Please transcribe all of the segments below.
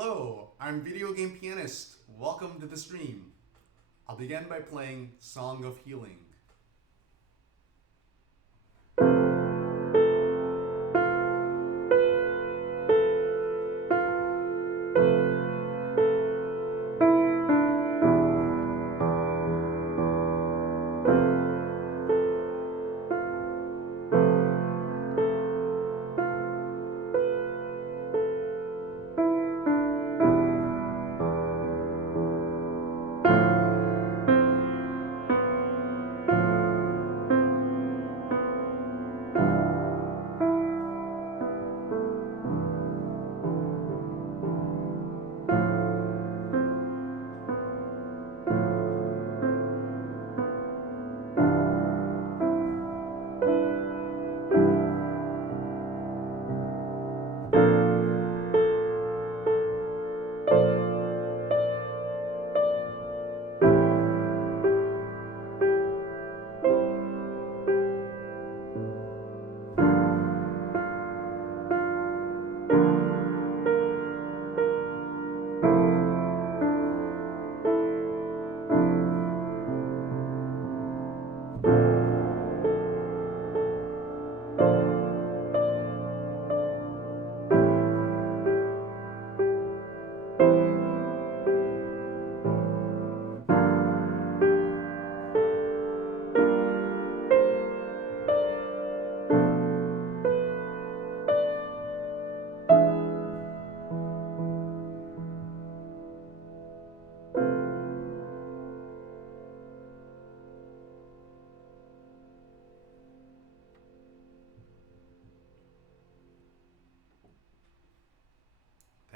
Hello, I'm Video Game Pianist. Welcome to the stream. I'll begin by playing Song of Healing.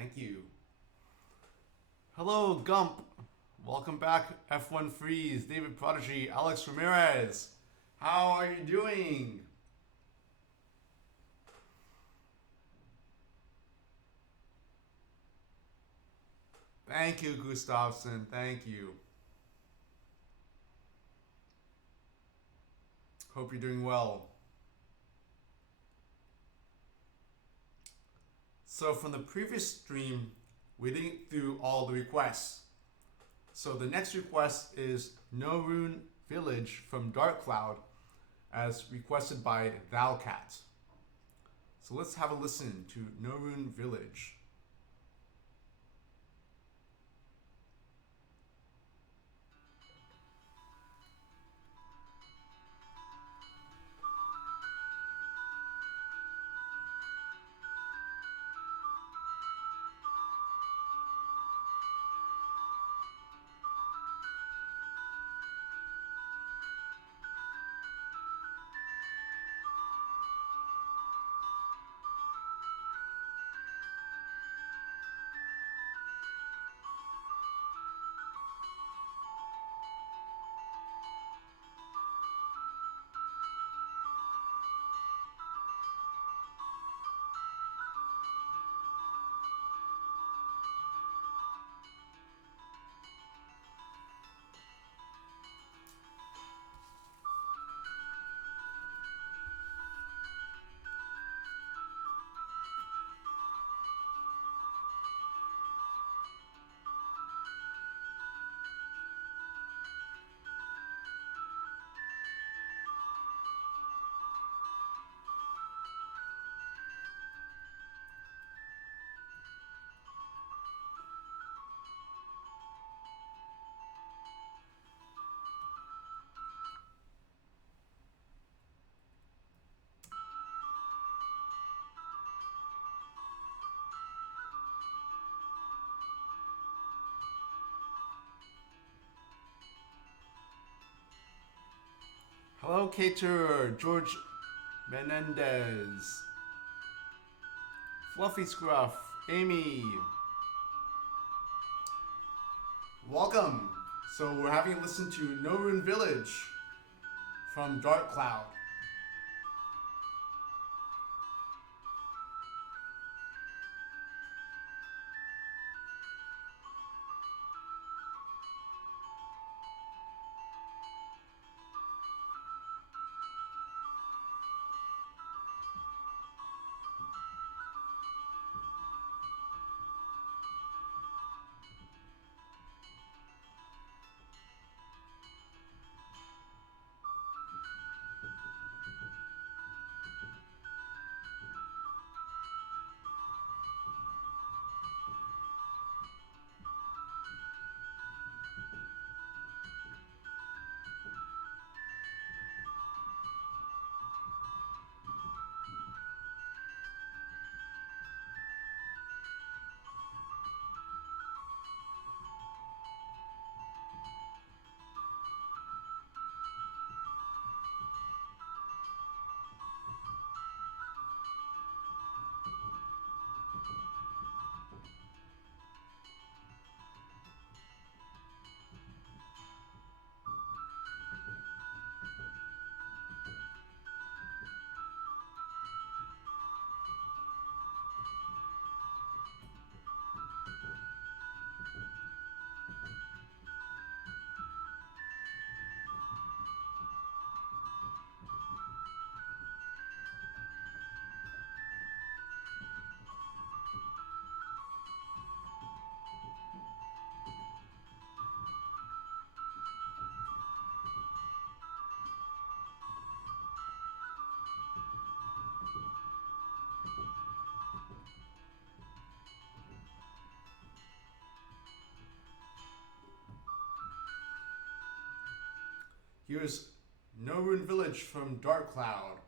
Thank you. Hello, Gump. Welcome back, F1 Freeze, David Prodigy, Alex Ramirez. How are you doing? Thank you, Gustafsson. Thank you. Hope you're doing well. So from the previous stream, we didn't get through all the requests. So the next request is No Rune Village from Dark Cloud, as requested by Valcat. So let's have a listen to No Rune Village. Hello, Caterer, George Menendez, Fluffy Scruff, Amy. Welcome. So we're having listened to No Rune Village from Dark Cloud. Here's No Rune Village from Dark Cloud.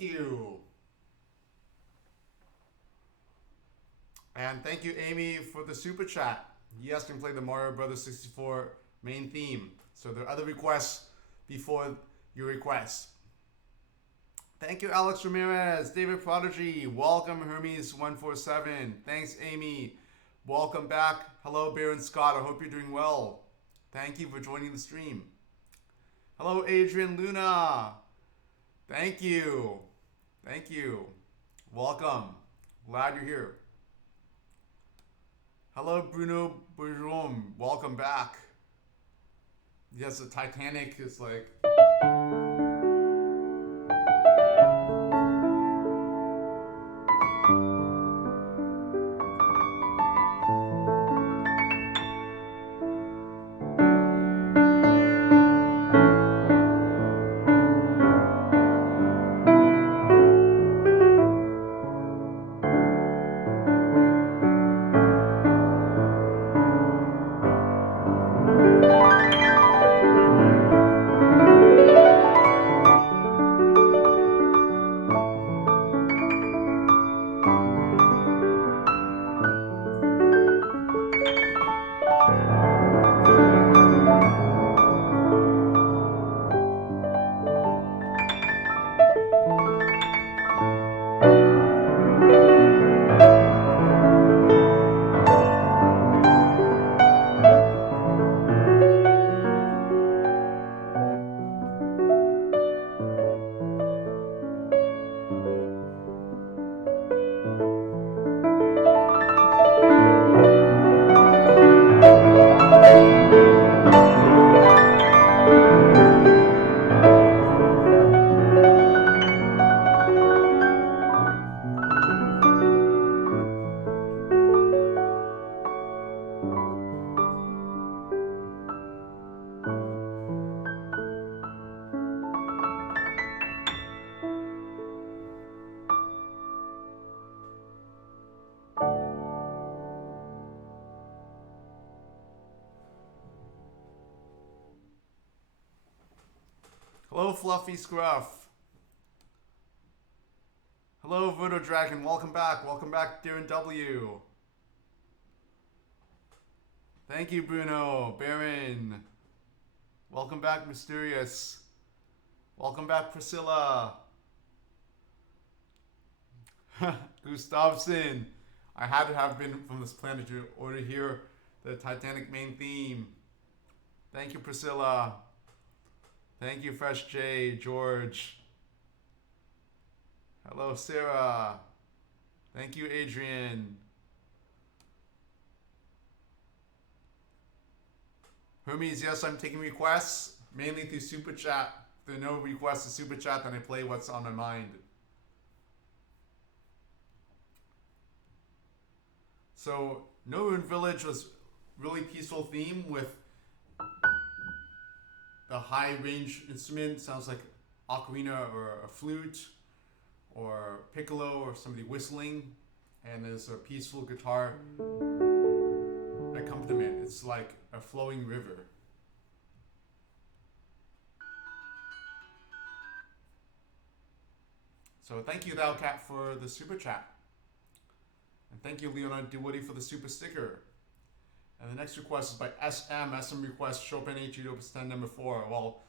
Thank you. And thank you, Amy, for the super chat. Yes, can play the Mario Brothers 64 main theme. So there are other requests before your request. Thank you, Alex Ramirez, David Prodigy. Welcome, Hermes147. Thanks, Amy. Welcome back. Hello, Baron Scott. I hope you're doing well. Thank you for joining the stream. Hello, Adrian Luna. Thank you. Thank you. Welcome. Glad you're here. Hello, Bruno Bourgeon. Welcome back. Yes, the Titanic is like... Hello, Fluffy Scruff. Hello, Voodoo Dragon. Welcome back. Welcome back, Darren W. Thank you, Bruno. Baron. Welcome back, Mysterious. Welcome back, Priscilla. Gustavson. I had to have been from this planet in order to hear the Titanic main theme. Thank you, Priscilla. Thank you, Fresh J, George. Hello, Sarah. Thank you, Adrian. Hermes, yes, I'm taking requests, mainly through Super Chat. If there are no requests to Super Chat, then I play what's on my mind. So, No Rune Village was really peaceful theme with the high range instrument. Sounds like ocarina or a flute or piccolo or somebody whistling. And there's a peaceful guitar accompaniment. It's like a flowing river. So thank you, Thowcat, for the super chat. And thank you, Leonard DeWoody, for the super sticker. And the next request is by SM. SM requests Chopin Etude Opus 10 number 4. Well,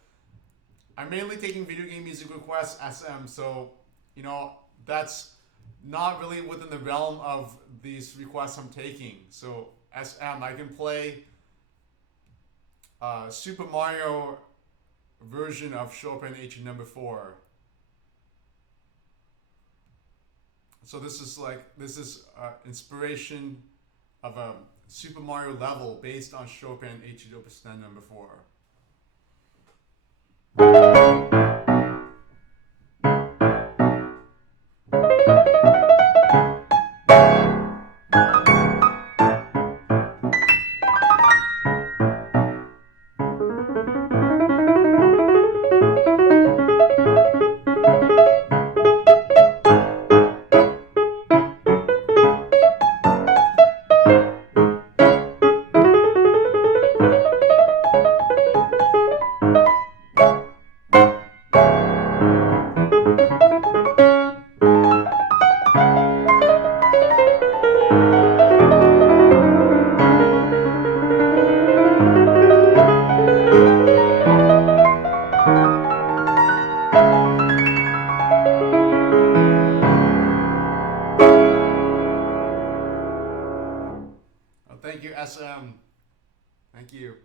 I'm mainly taking video game music requests, SM, so, you know, that's not really within the realm of these requests I'm taking. So, SM, I can play Super Mario version of Chopin Etude number 4. So this is inspiration of a Super Mario level based on Chopin Etude Opus 10 number 4. Thank you, SM. Thank you.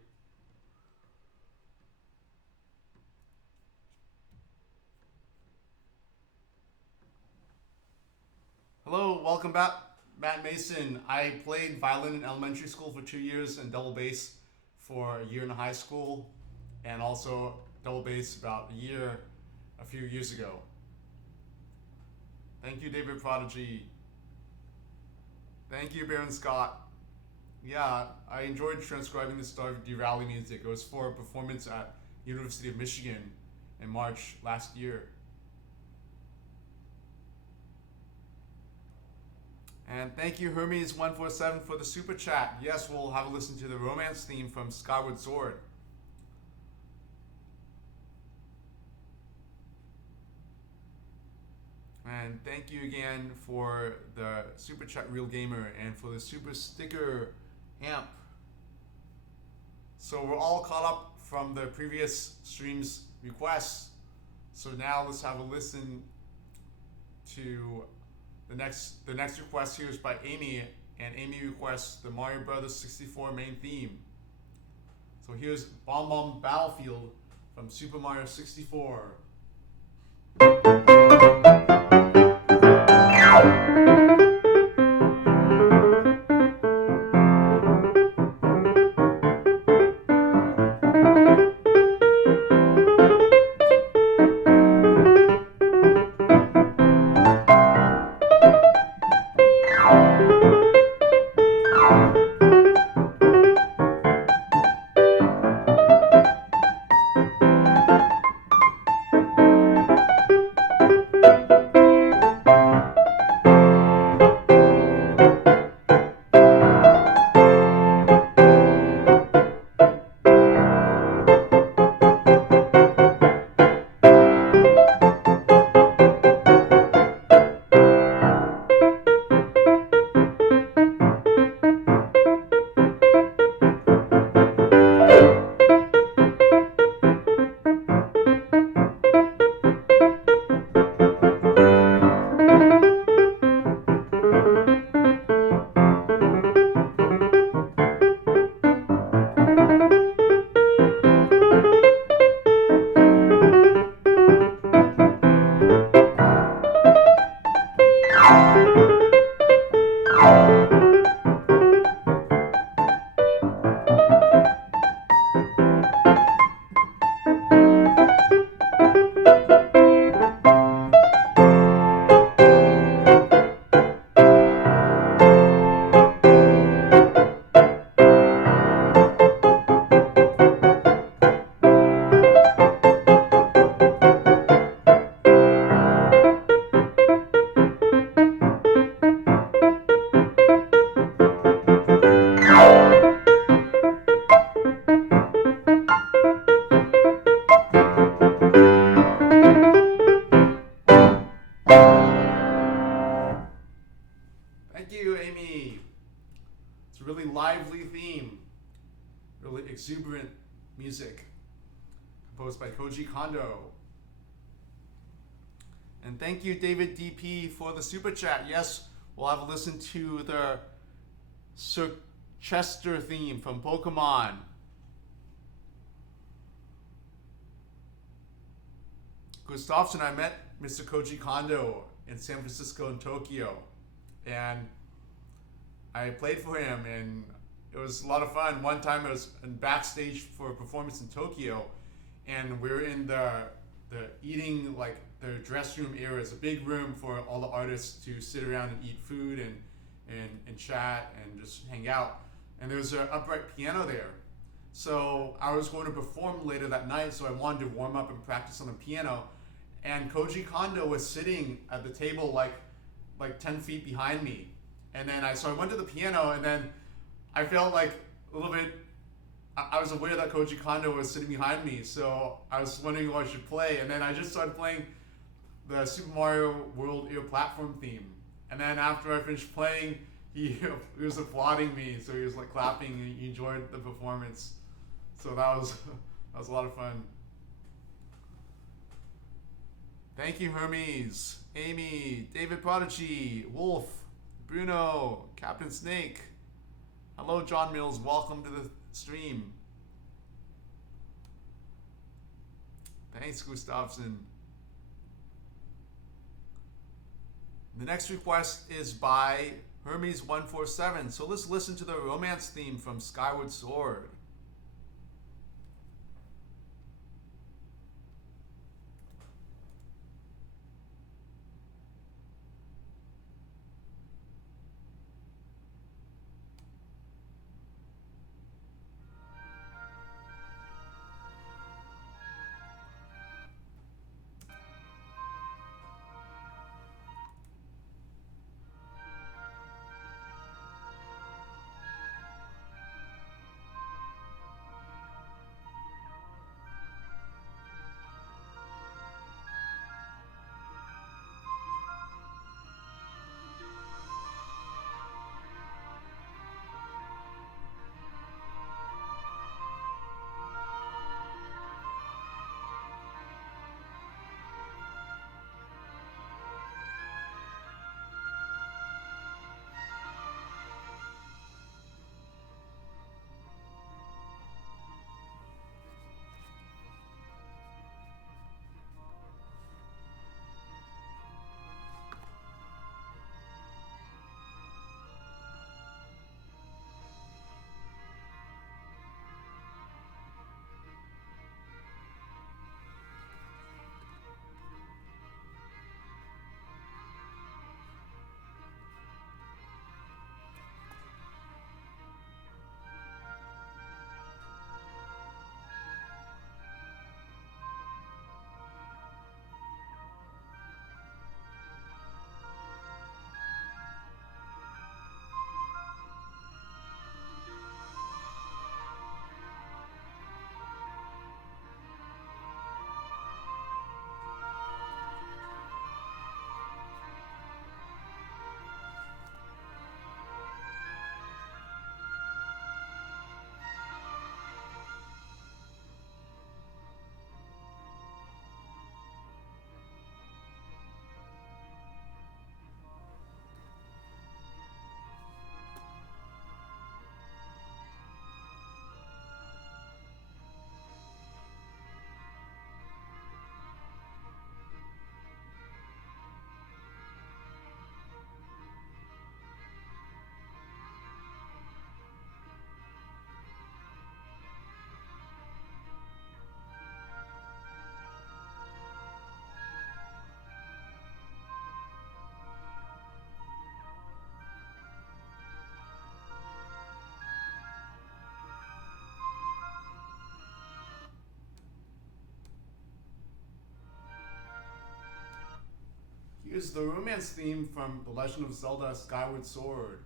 Hello, welcome back, Matt Mason. I played violin in elementary school for 2 years and double bass for a year in high school, and also double bass about a few years ago. Thank you, David Prodigy. Thank you, Baron Scott. Yeah, I enjoyed transcribing the Stardew Valley music. It was for a performance at University of Michigan in March last year. And thank you, Hermes147, for the super chat. Yes, we'll have a listen to the romance theme from Skyward Sword. And thank you again for the super chat, Real Gamer, and for the super sticker amp. So we're all caught up from the previous stream's requests. So now let's have a listen to the next request. Here is by Amy, and Amy requests the Mario Brothers 64 main theme. So here's Bomb Bomb Battlefield from Super Mario 64. exuberant music composed by Koji Kondo. And thank you, David DP, for the super chat. Yes, we'll have a listen to the Sir Chester theme from Pokemon. Gustafsson, I met Mr. Koji Kondo in San Francisco and Tokyo, and I played for him, and it was a lot of fun. One time I was in backstage for a performance in Tokyo, and we were in the eating, like the dress room area. It's a big room for all the artists to sit around and eat food and chat and just hang out. And there was an upright piano there. So I was going to perform later that night, so I wanted to warm up and practice on the piano. And Koji Kondo was sitting at the table like 10 feet behind me. And then I went to the piano, and then I felt like a little bit, I was aware that Koji Kondo was sitting behind me, so I was wondering what I should play. And then I just started playing the Super Mario World Air Platform theme. And then after I finished playing, he was applauding me, so he was like clapping, and he enjoyed the performance. So that was a lot of fun. Thank you, Hermes, Amy, David Prodigy, Wolf, Bruno, Captain Snake. Hello, John Mills. Welcome to the stream. Thanks, Gustafsson. The next request is by Hermes147. So let's listen to the romance theme from Skyward Sword. Here's the romance theme from The Legend of Zelda Skyward Sword.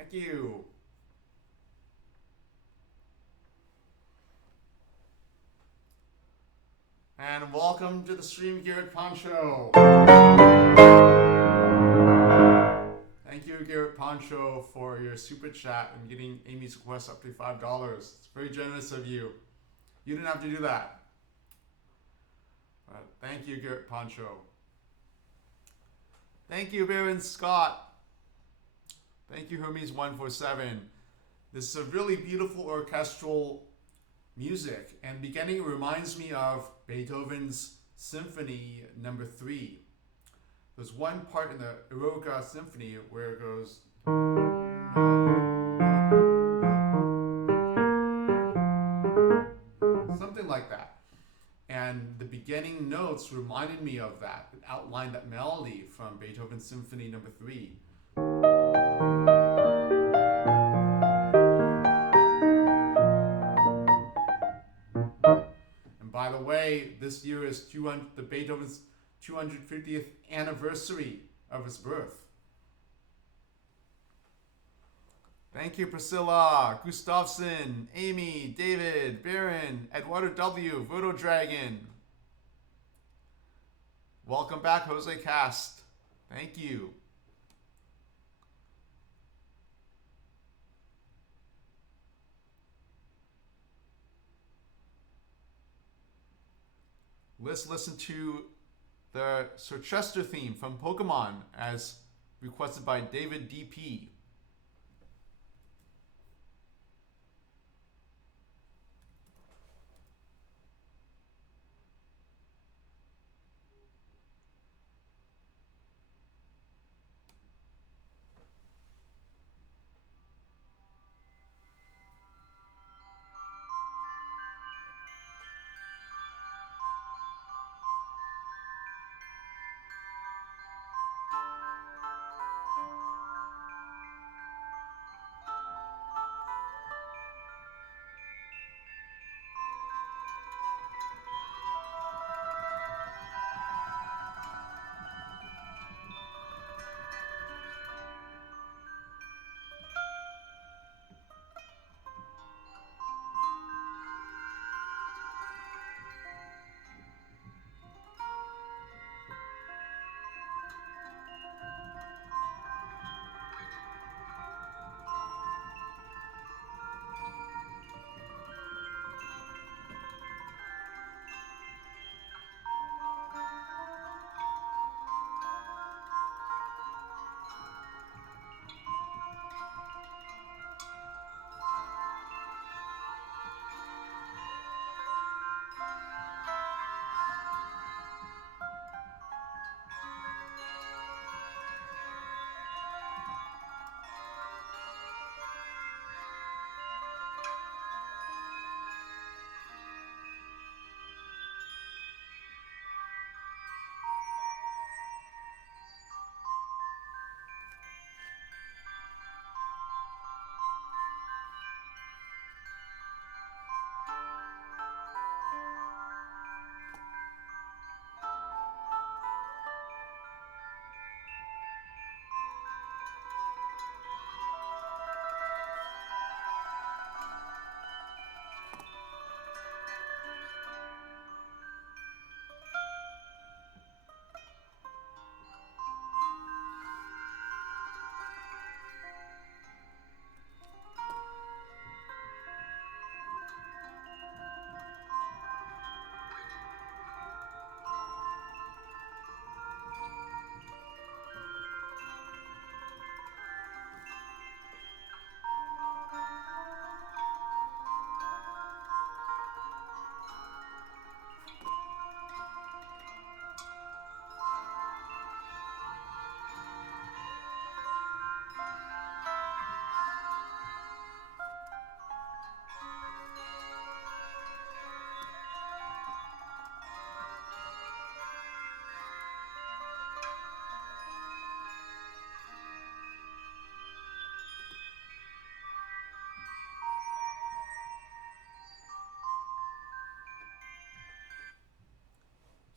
Thank you. And welcome to the stream, Garrett Poncho. Thank you, Garrett Poncho, for your super chat and getting Amy's request up to $5. It's very generous of you. You didn't have to do that. But thank you, Garrett Poncho. Thank you, Baron Scott. Thank you, Hermes147. This is a really beautiful orchestral music, and beginning it reminds me of Beethoven's Symphony Number 3. There's one part in the Eroica Symphony where it goes something like that. And the beginning notes reminded me of that. It outlined that melody from Beethoven's Symphony Number 3. And by the way, this year is the Beethoven's 250th anniversary of his birth. Thank you, Priscilla, Gustafson, Amy, David, Baron, Eduardo W, Voodoo Dragon. Welcome back, Jose Cast. Thank you. Let's listen to the Sir Chester theme from Pokemon as requested by David DP.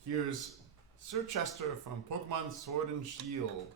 Here's Sir Chester from Pokemon Sword and Shield.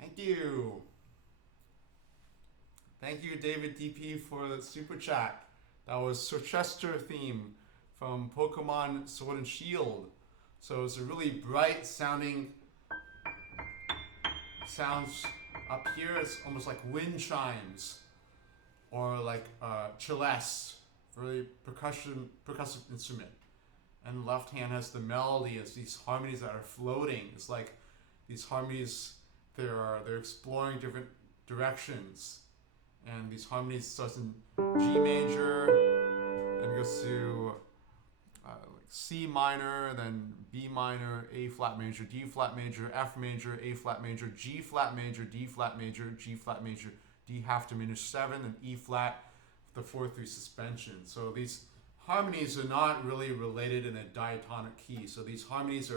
Thank you. Thank you, David DP, for the super chat. That was Sorchester theme from Pokemon Sword and Shield. So it's a really bright sounding sounds up here. It's almost like wind chimes or like celeste, really percussive instrument. And the left hand has the melody. It's these harmonies that are floating. It's like these harmonies. They're exploring different directions, and these harmonies starts in G major, then goes to like C minor, then B minor, A flat major, D flat major, F major, A flat major, G flat major, D flat major, G flat major, D half diminished 7, and E flat, the 4/3 suspension. So these harmonies are not really related in a diatonic key. So these harmonies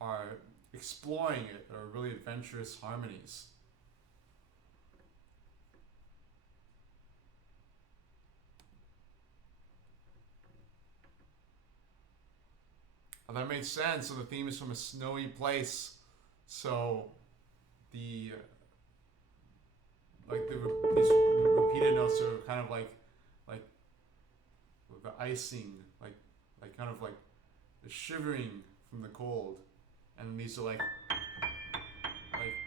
are exploring it, are really adventurous harmonies. And that makes sense. So the theme is from a snowy place. So these repeated notes are kind of like the icing, like kind of like the shivering from the cold. And these are like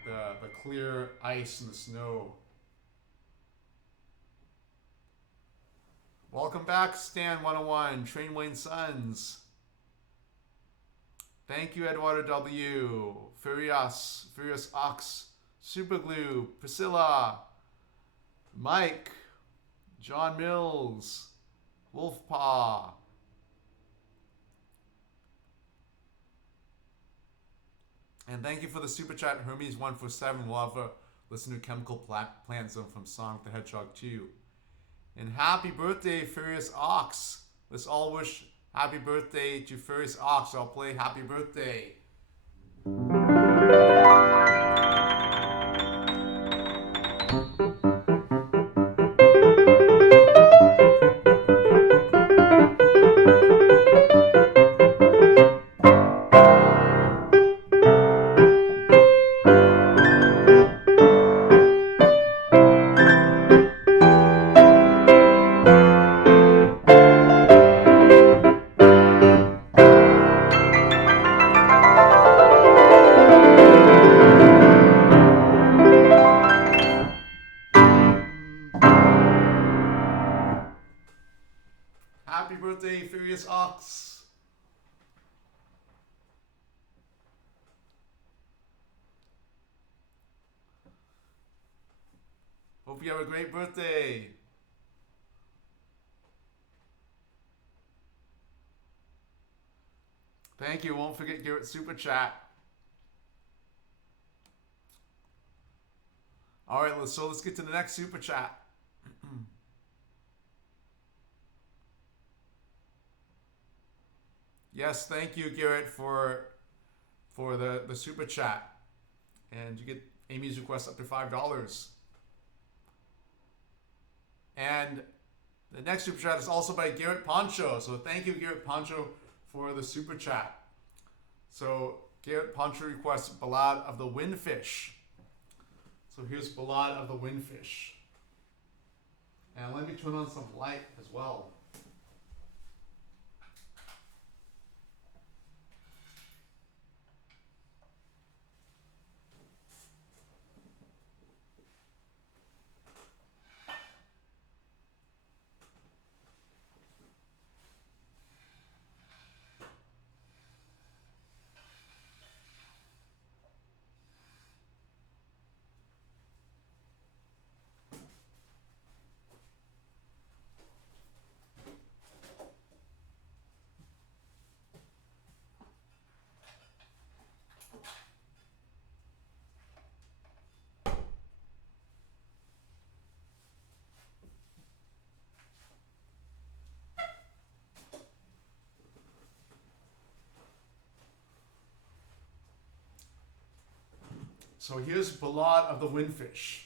the clear ice and the snow. Welcome back, Stan 101, Train Wayne Sons. Thank you, Eduardo W, Furious Ox, Superglue, Priscilla, Mike, John Mills, Wolfpaw. And thank you for the super chat, Hermes147. We'll have a listen to Chemical Plant Zone from Sonic the Hedgehog 2. And happy birthday, Furious Ox. Let's all wish happy birthday to Furious Ox. I'll play happy birthday. Happy birthday, Furious Ox. Hope you have a great birthday. Thank you. Won't forget Garrett's super chat. All right, let's get to the next super chat. Yes, thank you, Garrett, for the super chat. And you get Amy's request up to $5. And the next super chat is also by Garrett Poncho. So thank you, Garrett Poncho, for the super chat. So Garrett Poncho requests Ballad of the Windfish. So here's Ballad of the Windfish. And let me turn on some light as well. So here's Ballad of the Windfish.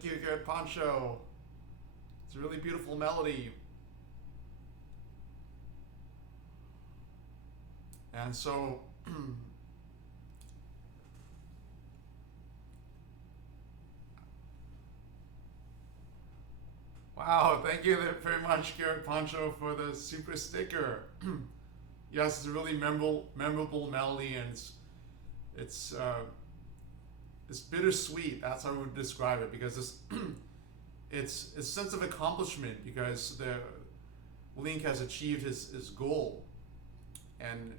Thank you, Garrett Poncho. It's a really beautiful melody. And so, wow, thank you very much, Garrett Poncho, for the super sticker. Yes, it's a really memorable melody, and it's bittersweet. That's how I would describe it, because it's a sense of accomplishment, because Link has achieved his goal and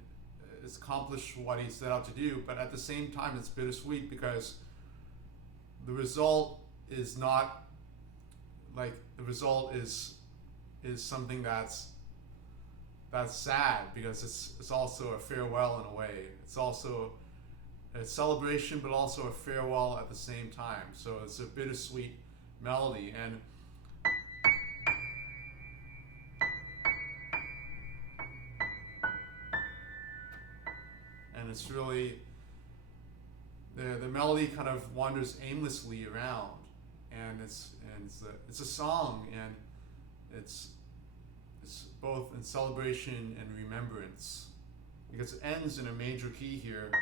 has accomplished what he set out to do. But at the same time, it's bittersweet because the result is not like the result is something that's sad, because it's also a farewell in a way. It's also a celebration, but also a farewell at the same time. So it's a bittersweet melody, and it's really the melody kind of wanders aimlessly around, and it's a song, and it's both in celebration and remembrance, because it ends in a major key here,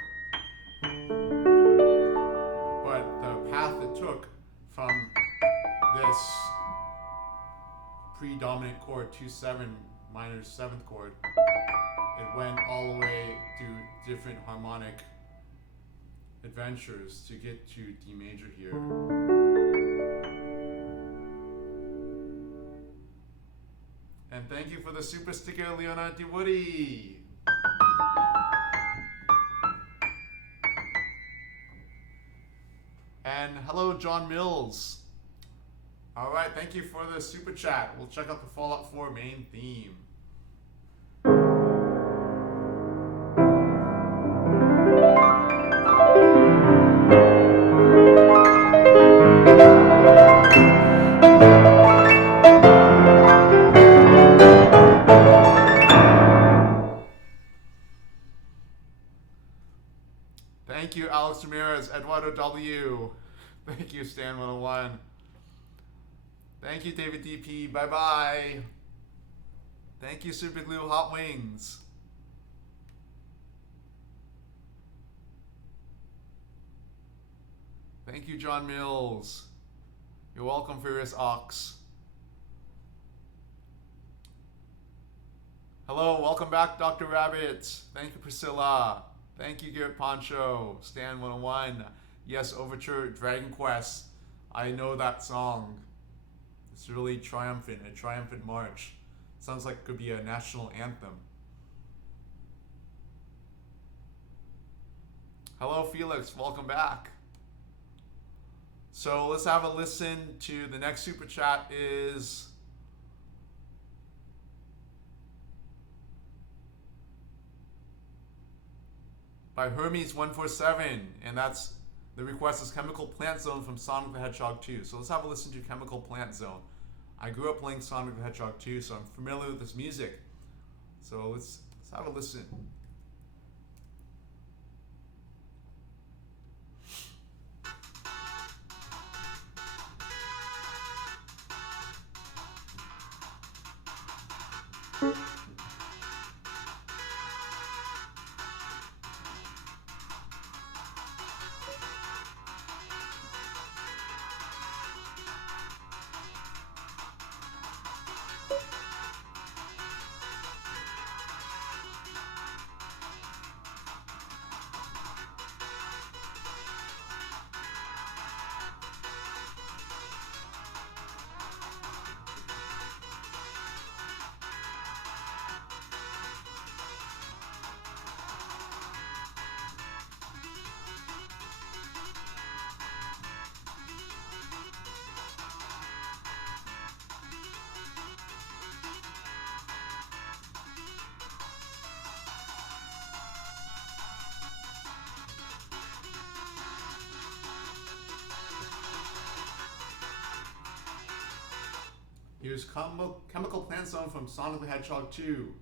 but the path it took from this predominant chord 2/7 minor 7th chord, it went all the way through different harmonic adventures to get to D major here. And thank you for the super sticker, Leonardo Woody. And hello, John Mills. All right, thank you for the super chat. We'll check out the Fallout 4 main theme. Thank you, Alex Ramirez, Eduardo W. Thank you, Stan 101. Thank you, David DP. Bye bye. Thank you, Super Glue Hot Wings. Thank you, John Mills. You're welcome, Furious Ox. Hello, welcome back, Dr. Rabbit. Thank you, Priscilla. Thank you, Garrett Poncho, Stan 101. Yes, Overture, Dragon Quest. I know that song. It's really triumphant, a triumphant march. Sounds like it could be a national anthem. Hello, Felix, welcome back. So let's have a listen to the next super chat is by Hermes147, and that's the request is Chemical Plant Zone from Sonic the Hedgehog 2. So let's have a listen to Chemical Plant Zone. I grew up playing Sonic the Hedgehog 2, so I'm familiar with this music. So let's have a listen. Here's Chemical Plant Zone from Sonic the Hedgehog 2.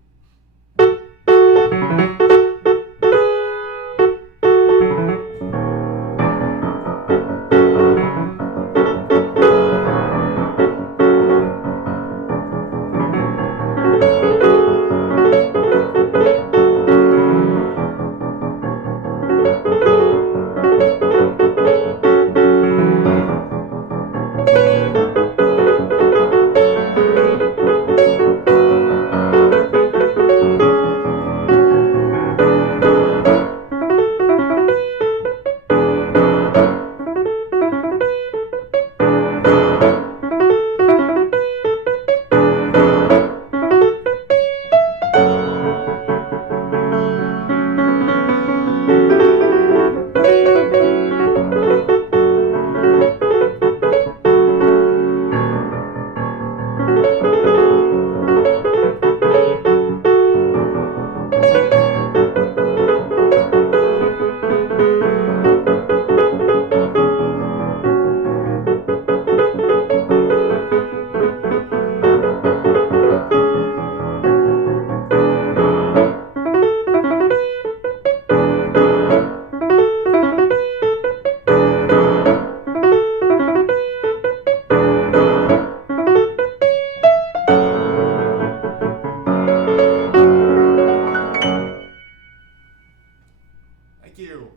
Thank you.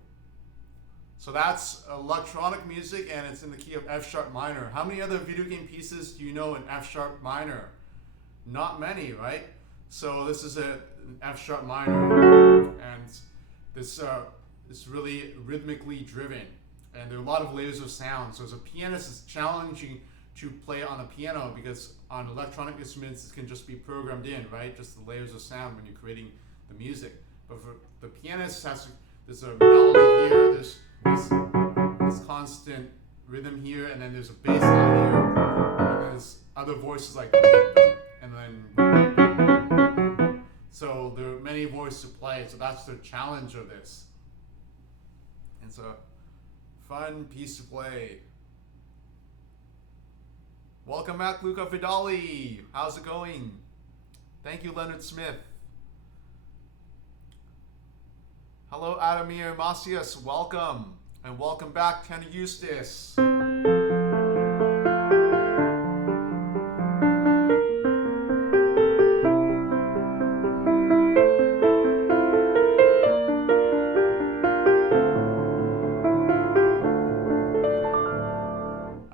So that's electronic music, and it's in the key of F sharp minor. How many other video game pieces do you know in F sharp minor? Not many, right? So this is an F sharp minor, and this is really rhythmically driven, and there are a lot of layers of sound. So as a pianist, it's challenging to play on a piano because on electronic instruments it can just be programmed in, right? Just the layers of sound when you're creating the music. But for the pianist, there's a melody here, there's this constant rhythm here, and then there's a bass line here, and there's other voices like, and then, so there are many voices to play. So that's the challenge of this. It's a fun piece to play. Welcome back, Luca Vidali. How's it going? Thank you, Leonard Smith. Hello, Adamir Masias. Welcome. And welcome back, Tanner Eustace. I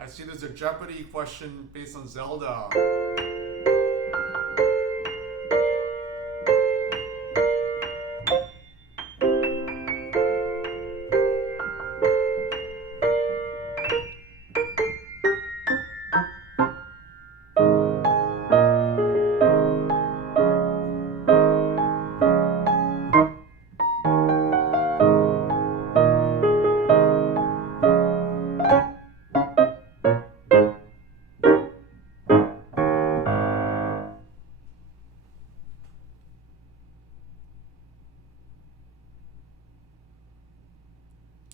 see there's a Jeopardy question based on Zelda.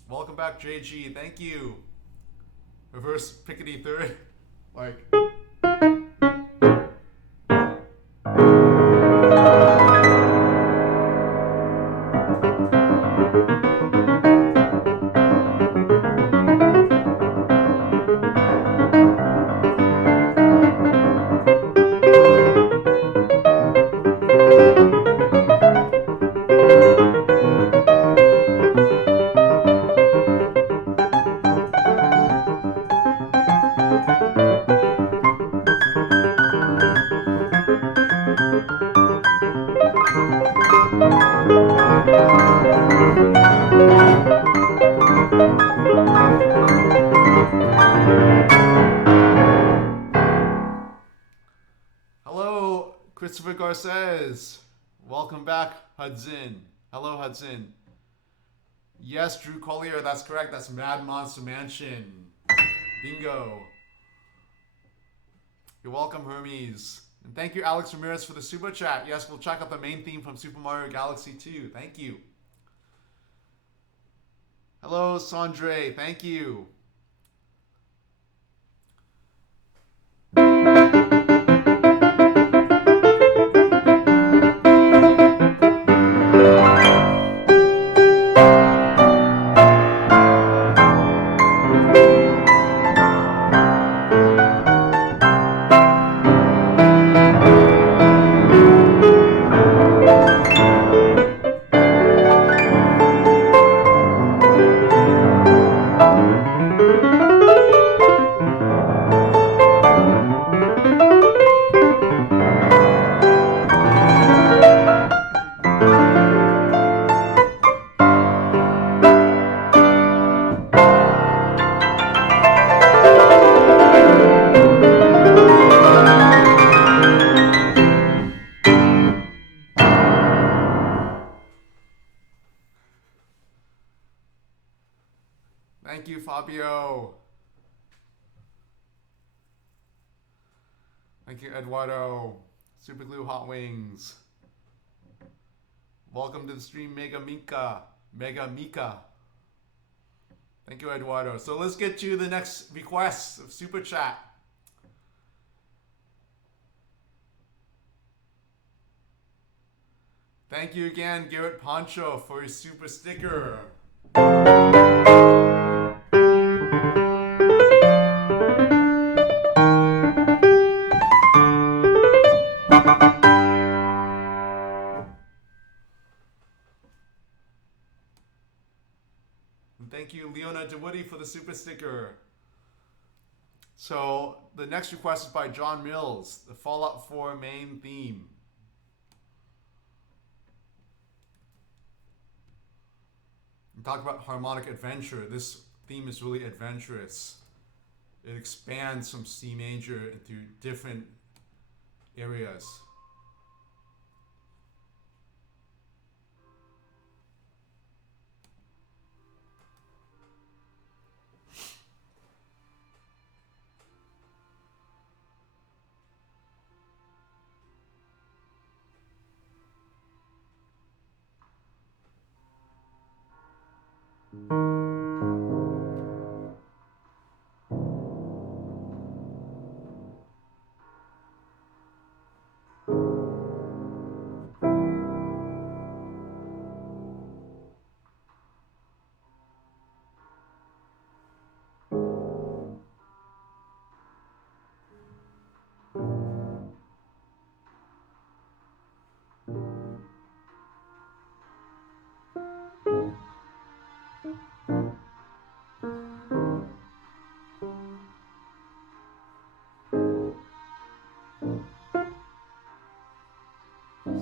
Welcome back, JG. Thank you. Reverse pickety third. Like. Christopher Garces. Welcome back, Hudson. Hello, Hudson. Yes, Drew Collier, that's correct. That's Mad Monster Mansion. Bingo. You're welcome, Hermes. And thank you, Alex Ramirez, for the super chat. Yes, we'll check out the main theme from Super Mario Galaxy 2. Thank you. Hello, Sandre. Thank you. Thank you, Fabio. Thank you, Eduardo. Super Glue Hot Wings. Welcome to the stream, Mega Mika. Thank you, Eduardo. So let's get to the next request of Super Chat. Thank you again, Garrett Poncho, for your super sticker. Thank you, Leona DeWoody, for the super sticker. So the next request is by John Mills, the Fallout 4 main theme. We talk about harmonic adventure. This theme is really adventurous. It expands from C major into different areas.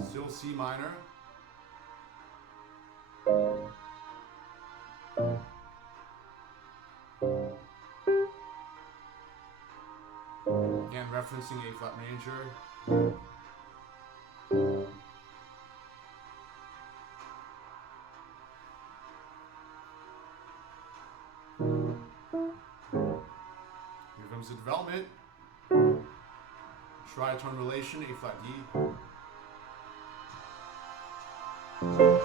Still C minor. Again, referencing A flat major. Here comes the development. Tritone relation, A flat D. Major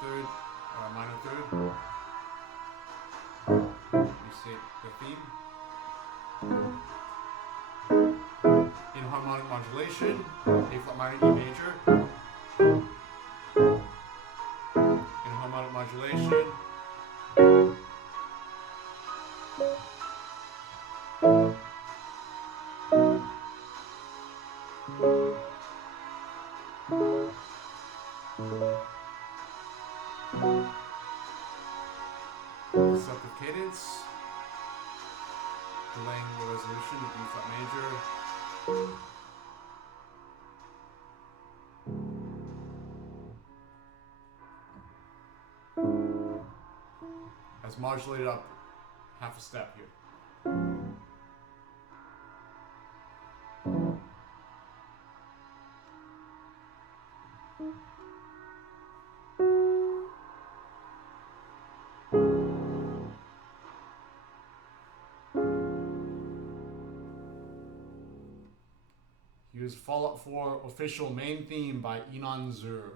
third, minor third. Restate the theme. In harmonic modulation, A flat minor, E major. In harmonic modulation. Separate cadence, delaying the resolution of B flat major. Has modulated up half a step here. Here's Fallout 4 official main theme by Inan Zur.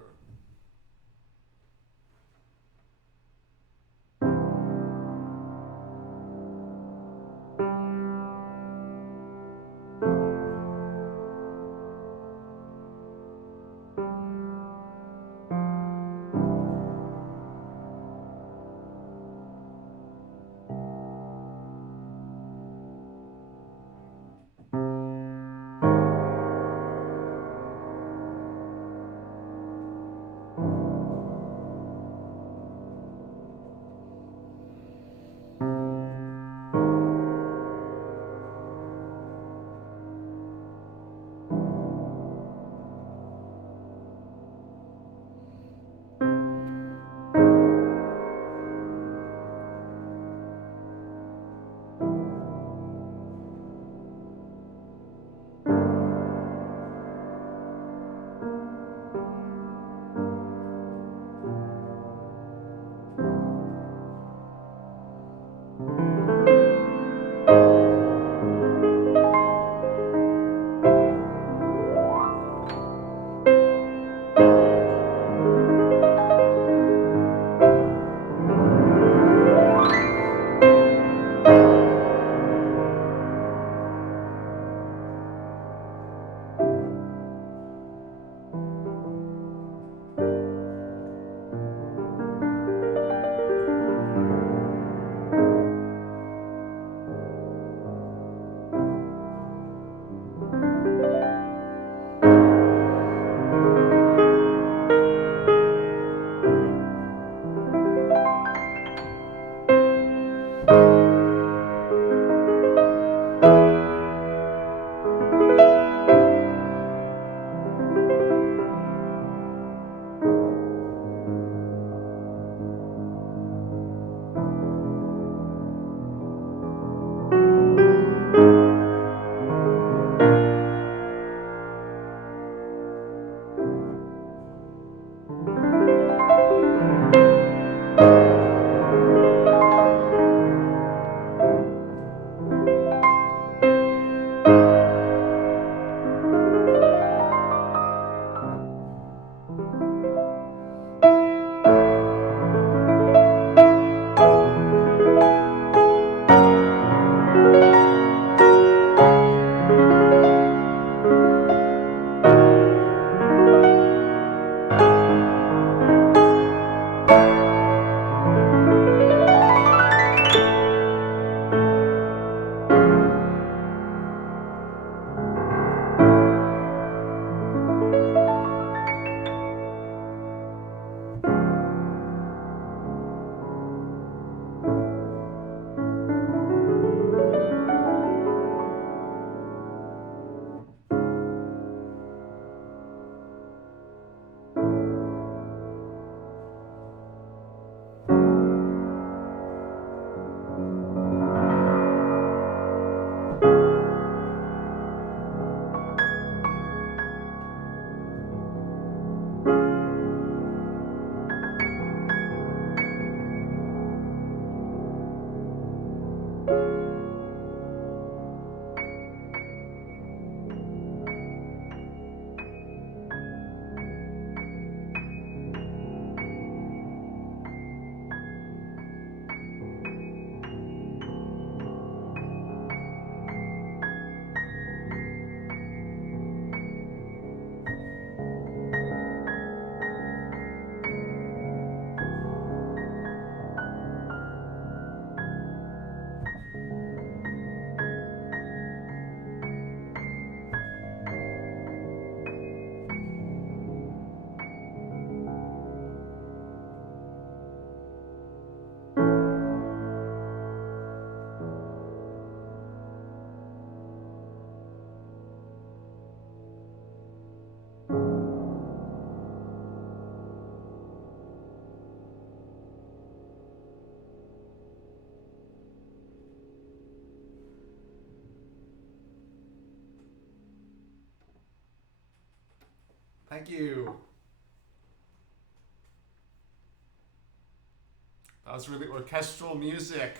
Thank you. That was really orchestral music,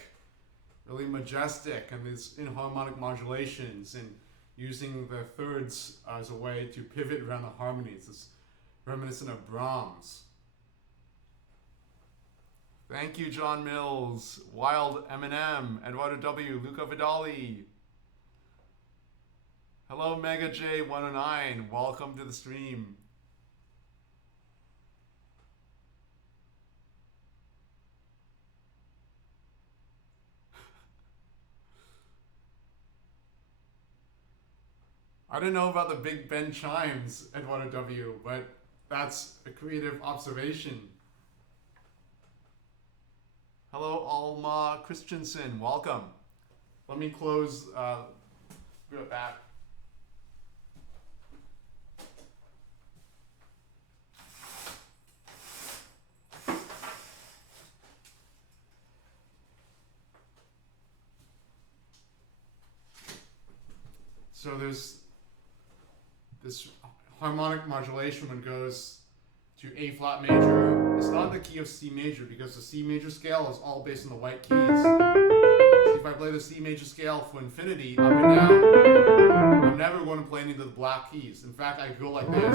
really majestic, and these inharmonic modulations, and using the thirds as a way to pivot around the harmonies. It's reminiscent of Brahms. Thank you, John Mills, Wild Eminem, Eduardo W, Luca Vidali. Hello, Mega J109. Welcome to the stream. I don't know about the Big Ben chimes, Eduardo W, but that's a creative observation. Hello, Alma Christensen. Welcome. Let me close with that. So there's this harmonic modulation when it goes to A flat major. It's not the key of C major because the C major scale is all based on the white keys. So if I play the C major scale for infinity, up and down, I'm never going to play any of the black keys. In fact, I go like this.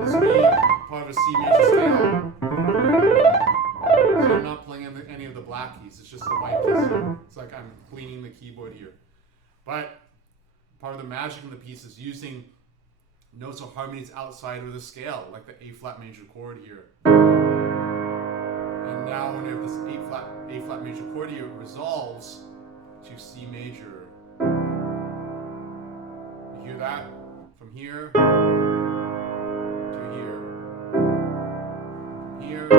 This being part of a C major scale. So I'm not playing any of the black keys. It's just the white keys here. It's like I'm cleaning the keyboard here. But part of the magic in the piece is using notes or harmonies outside of the scale, like the A flat major chord here. And now when we have this A flat major chord here, it resolves to C major. You hear that? From here to here. From here to here.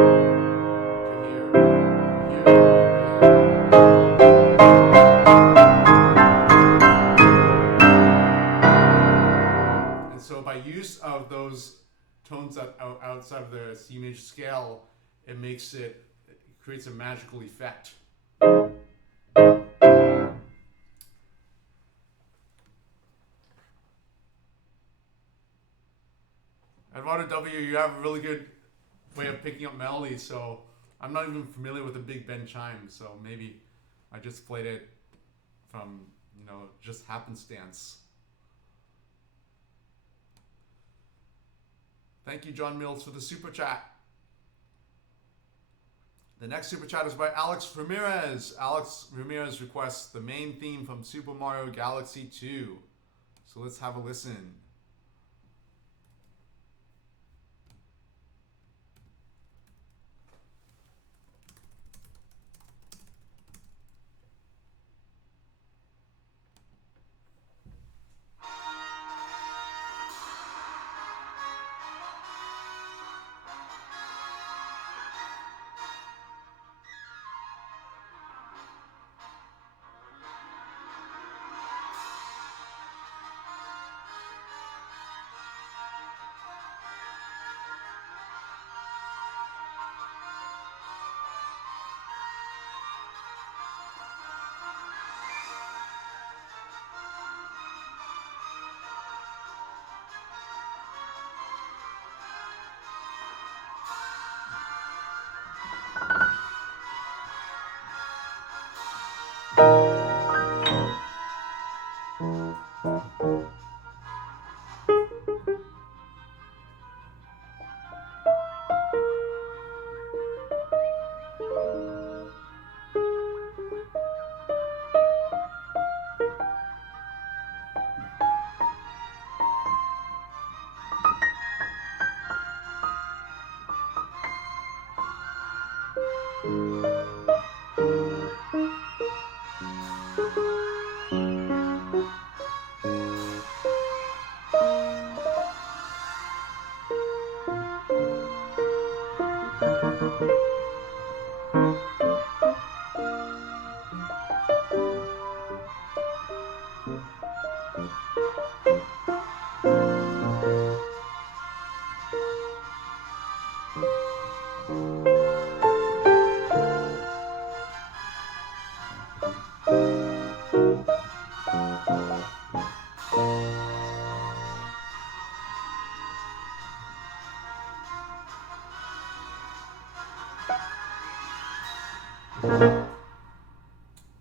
From here to here. So by use of those tones that are outside of the C major scale, it creates a magical effect. Eduardo W, you have a really good way of picking up melodies, so I'm not even familiar with the Big Ben chime, so maybe I just played it from, just happenstance. Thank you, John Mills, for the super chat. The next super chat is by Alex Ramirez. Alex Ramirez requests the main theme from Super Mario Galaxy 2. So let's have a listen.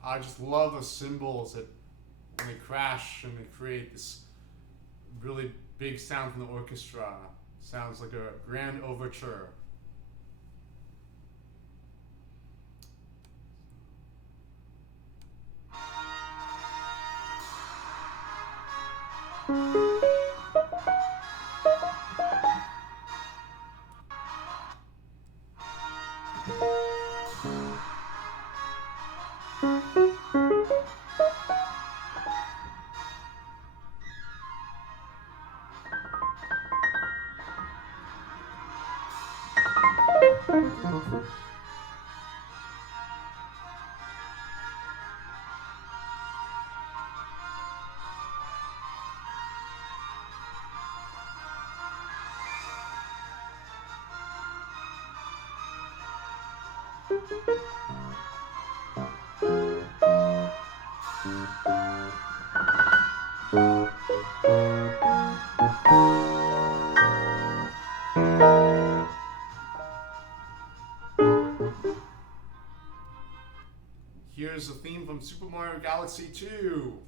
I just love the cymbals that when they crash and they create this really big sound from the orchestra. Sounds like a grand overture. Here's the theme from Super Mario Galaxy 2.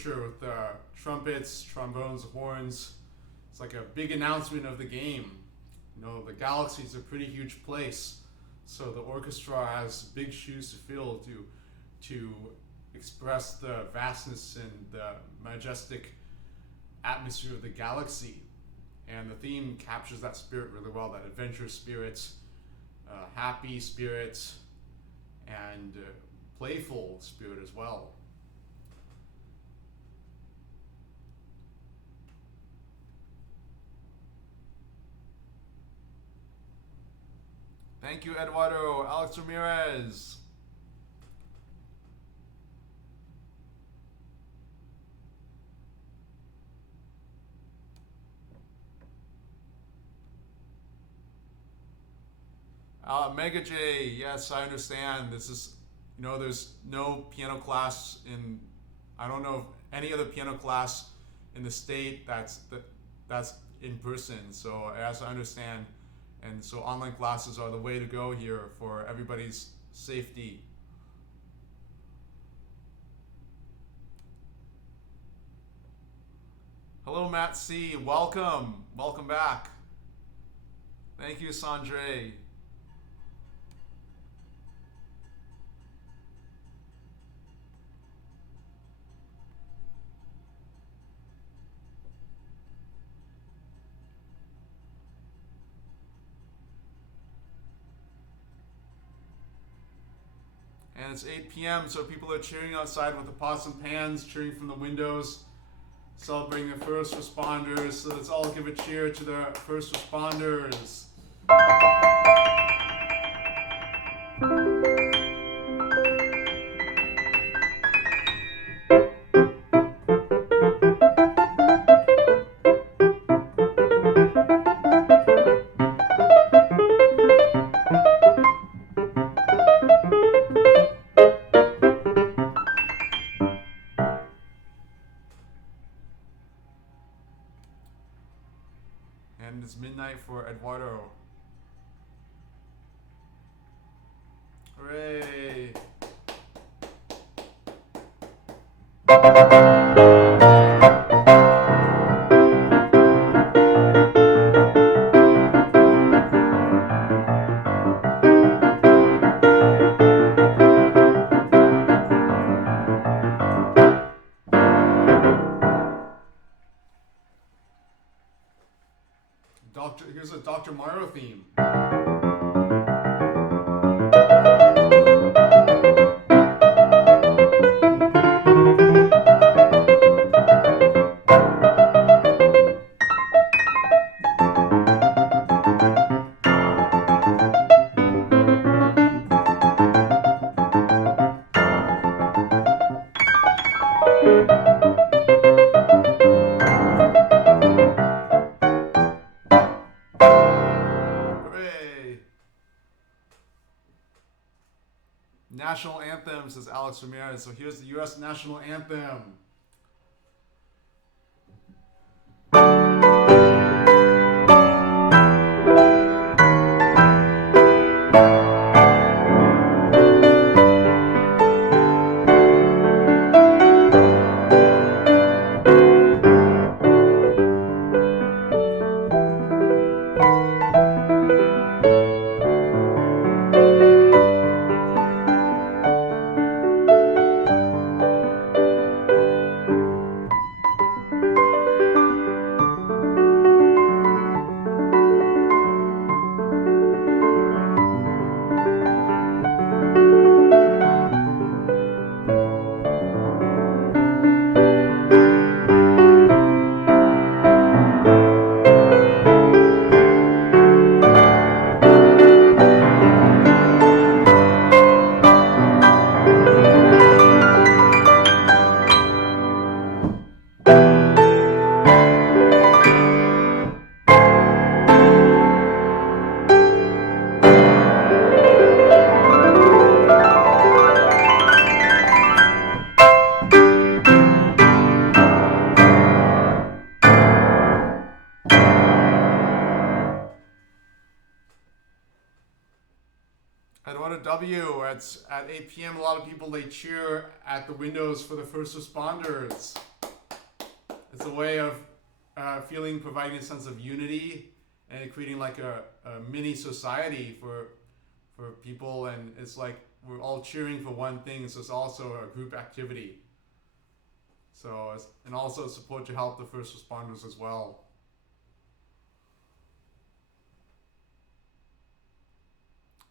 overture with trumpets, trombones, horns. It's like a big announcement of the game. You know, the galaxy is a pretty huge place, so the orchestra has big shoes to fill to express the vastness and the majestic atmosphere of the galaxy. And the theme captures that spirit really well, that adventurous spirit, happy spirit, and playful spirit as well. Thank you, Eduardo. Alex Ramirez. Mega J, yes, I understand. This is, you know, there's no piano class in, I don't know of any other piano class in the state that's in person. So as I understand, and so online classes are the way to go here for everybody's safety. Hello, Matt C. Welcome. Welcome back. Thank you, Sandre. And it's 8 p.m., so people are cheering outside with the pots and pans, cheering from the windows, celebrating the first responders. So let's all give a cheer to the first responders. And it's midnight for Eduardo. Hooray! Here's a Dr. Mario theme. National anthem, says Alex Ramirez. So here's the U.S. national anthem. Eduardo W. At 8 p.m. a lot of people, they cheer at the windows for the first responders. It's a way of providing a sense of unity and creating like a mini society for people, and it's like we're all cheering for one thing, so it's also a group activity. So, and also support to help the first responders as well.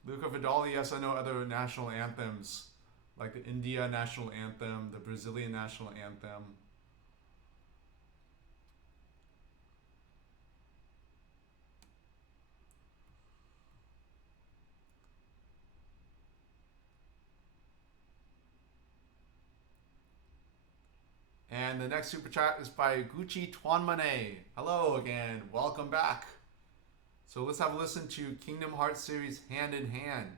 Luca Vidali, yes, I know other national anthems, like the India national anthem, the Brazilian national anthem. And the next super chat is by Gucci Twanmane. Hello again, welcome back. So let's have a listen to Kingdom Hearts series Hand in Hand.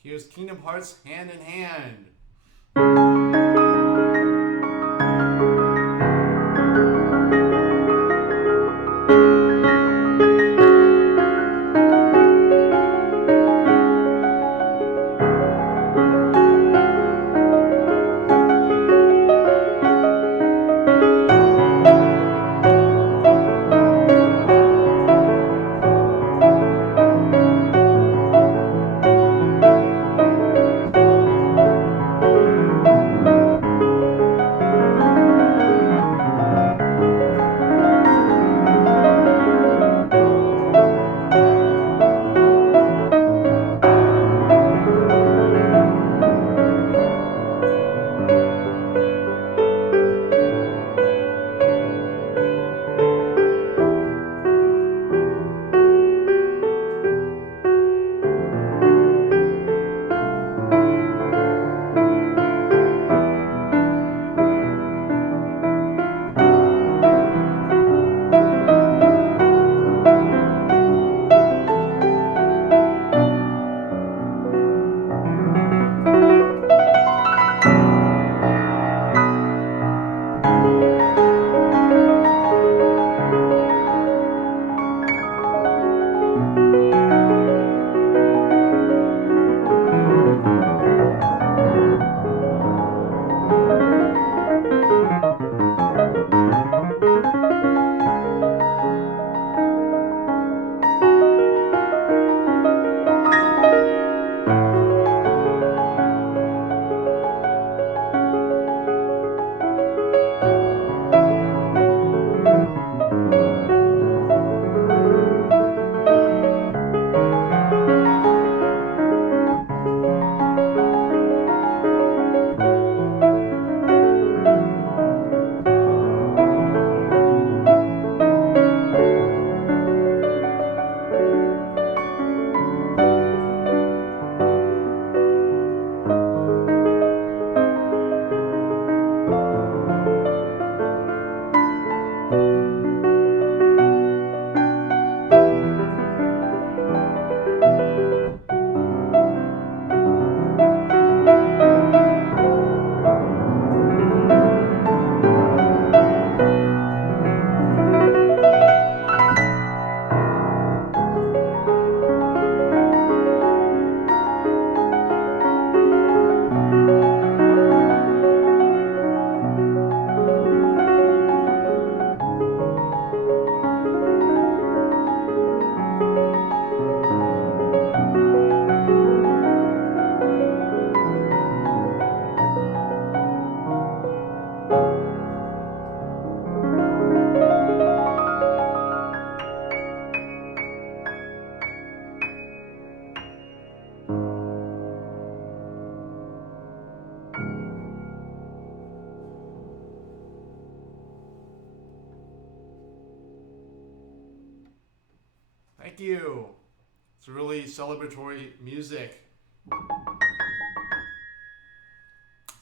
Here's Kingdom Hearts Hand in Hand. Thank you. It's really celebratory music.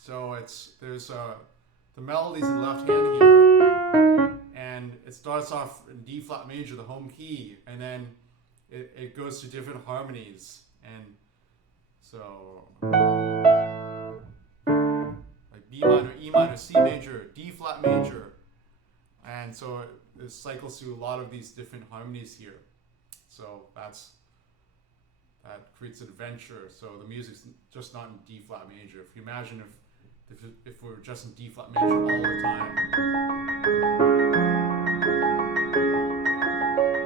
So there's the melodies in the left hand here, and it starts off in D flat major, the home key, and then it goes to different harmonies, and so like B minor, E minor, C major, D flat major, and so it cycles through a lot of these different harmonies here. So that creates adventure. So the music's just not in D flat major. If you imagine if we're just in D flat major all the time.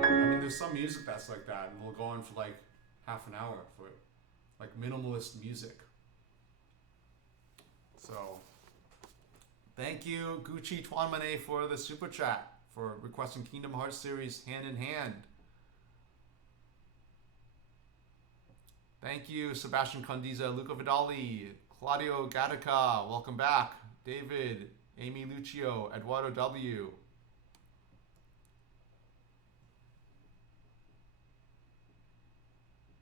I mean, there's some music that's like that, and we'll go on for like half an hour for it, like minimalist music. So, thank you, Gucci Twanmane, for the super chat for requesting Kingdom Hearts series Hand in Hand. Thank you, Sebastian Condiza, Luca Vidali, Claudio Gattaca, welcome back. David, Amy Lucio, Eduardo W.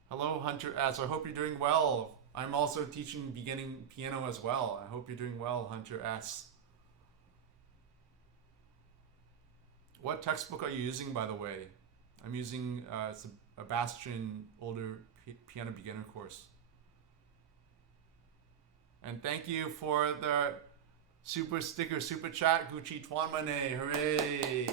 Hello, Hunter S. I hope you're doing well. I'm also teaching beginning piano as well. I hope you're doing well, Hunter S. What textbook are you using, by the way? I'm using a Bastian older piano beginner course. And thank you for the super sticker, super chat, Gucci Twanmane. Hooray!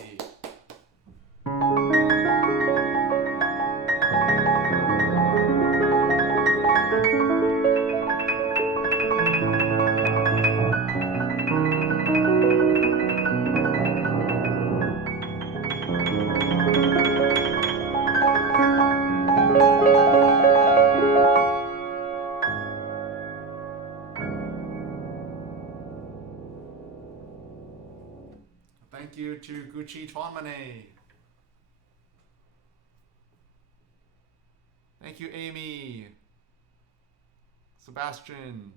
Thank you to Gucci Twanmane. Thank you, Amy. Sebastian.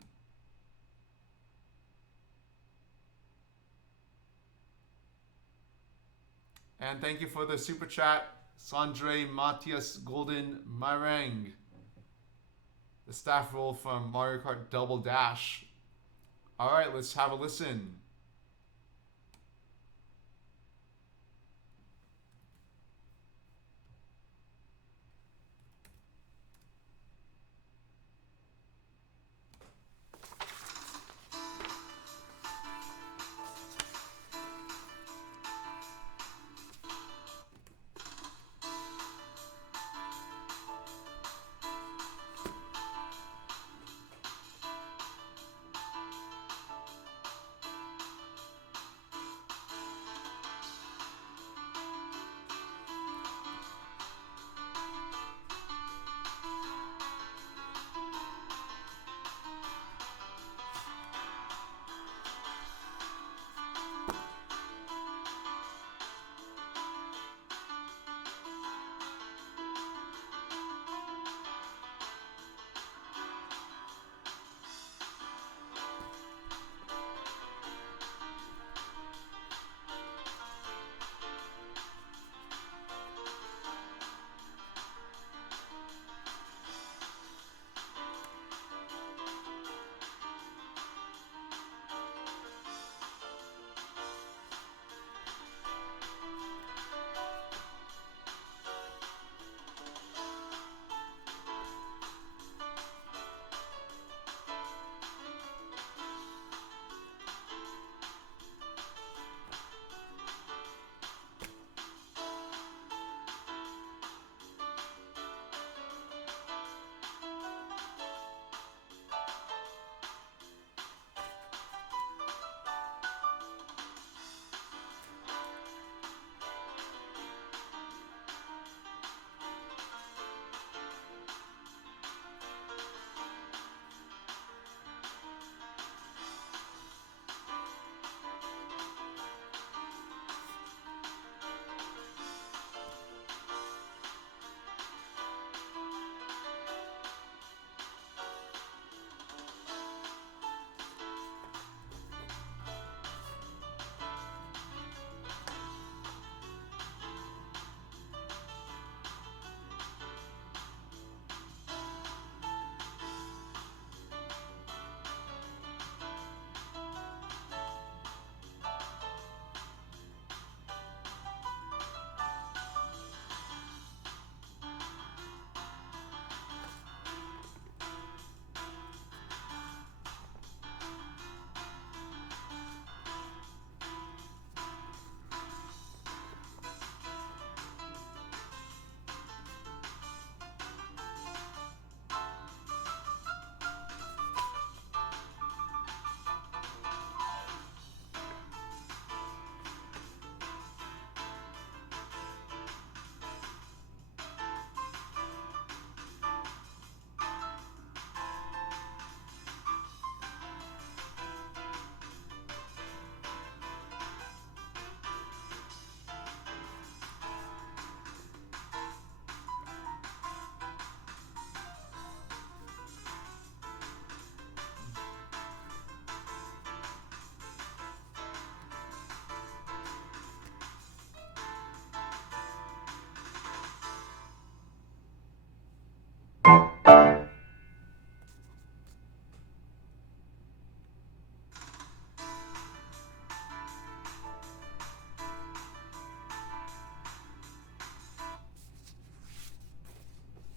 And thank you for the super chat, Sandre Matias Golden Marang. The staff role from Mario Kart Double Dash. All right, let's have a listen.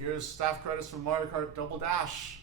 Here's staff credits from Mario Kart Double Dash.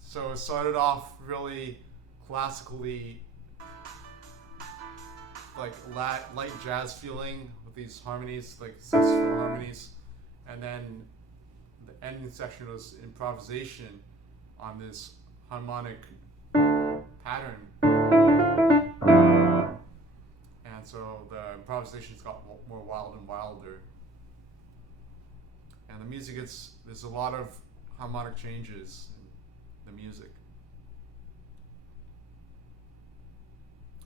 So it started off really classically, like light jazz feeling with these harmonies, like 6/4 harmonies, and then the ending section was improvisation on this harmonic pattern, and so the improvisations got more wild and wilder. And the music, there's a lot of harmonic changes in the music.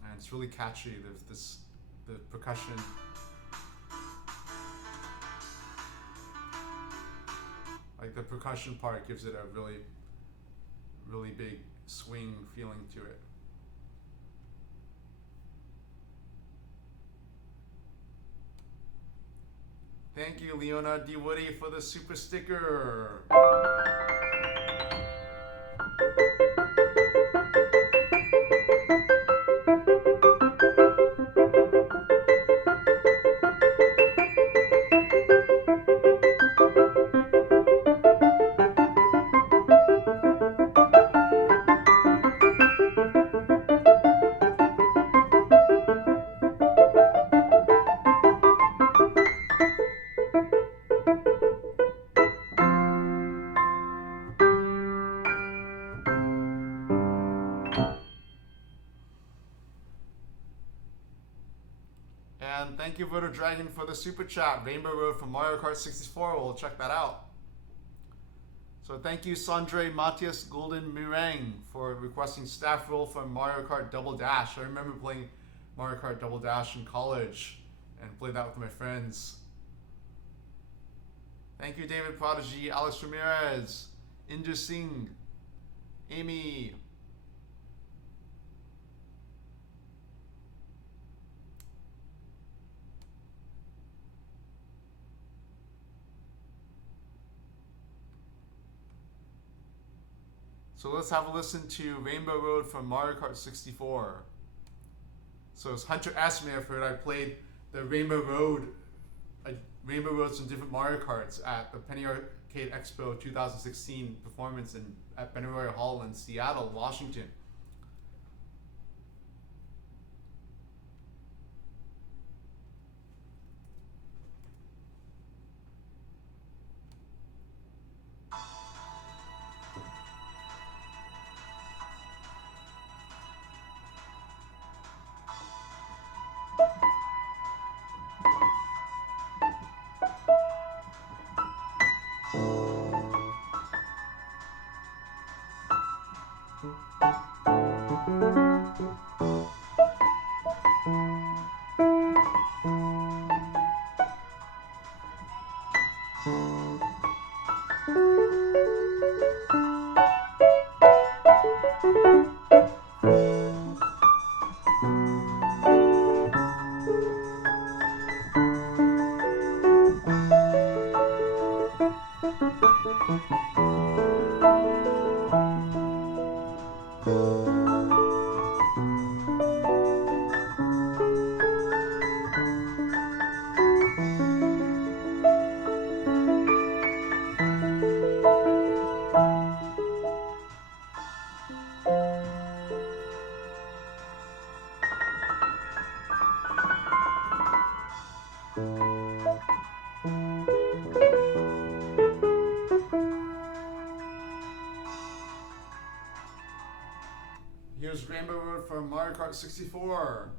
And it's really catchy. There's the percussion. Like the percussion part gives it a really, really big swing feeling to it. Thank you, Leona D. Woody, for the super sticker. And thank you, Voter Dragon, for the super chat. Rainbow Road from Mario Kart 64. We'll check that out. So thank you, Sandre Matias Golden Mirang, for requesting staff roll from Mario Kart Double Dash. I remember playing Mario Kart Double Dash in college and played that with my friends. Thank you, David Prodigy, Alex Ramirez, Inder Singh, Amy. So let's have a listen to Rainbow Road from Mario Kart 64. So as Hunter asked me, I've heard I played the Rainbow Roads from different Mario Karts at the Penny Arcade Expo 2016 performance at Benaroya Hall in Seattle, Washington. Here's Rainbow Road from Mario Kart 64.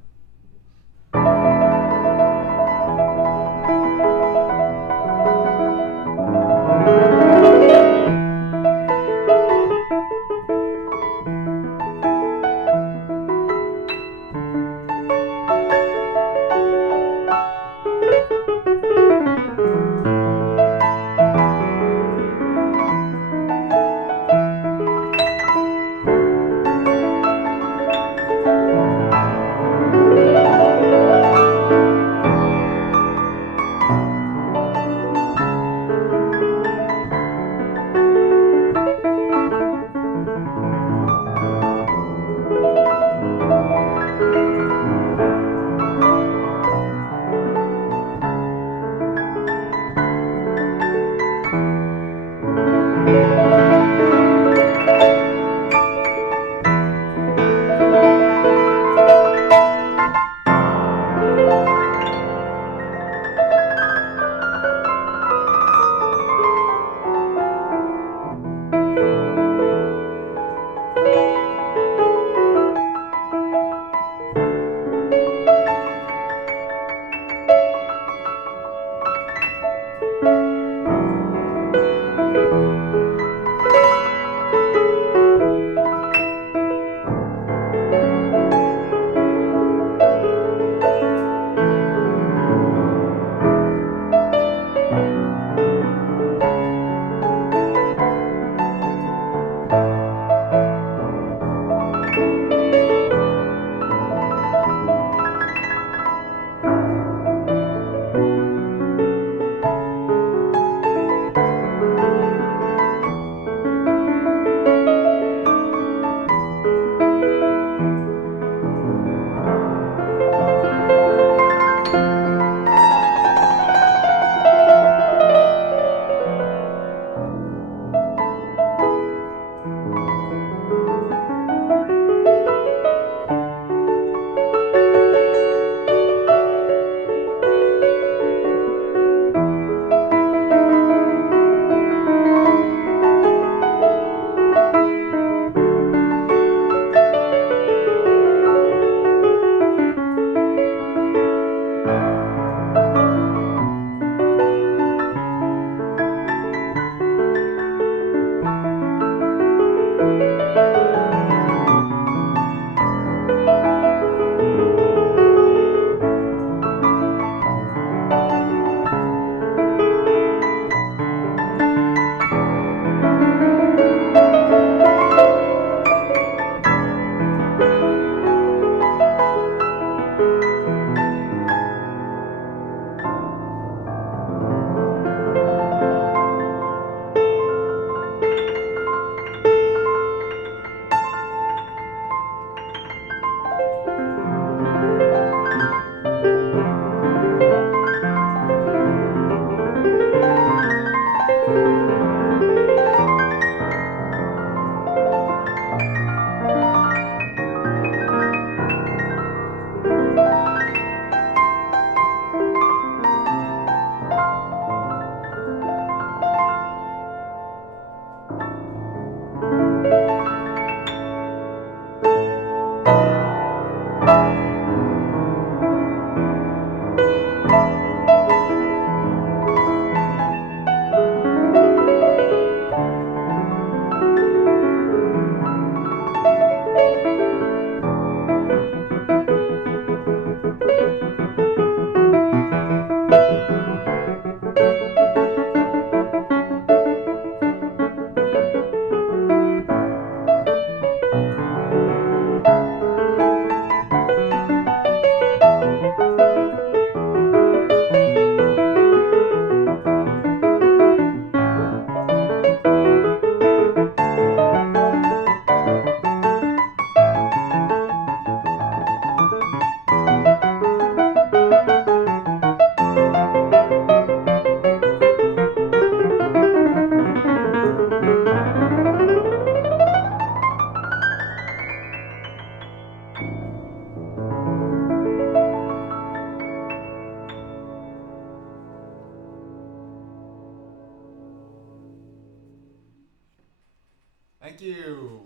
you.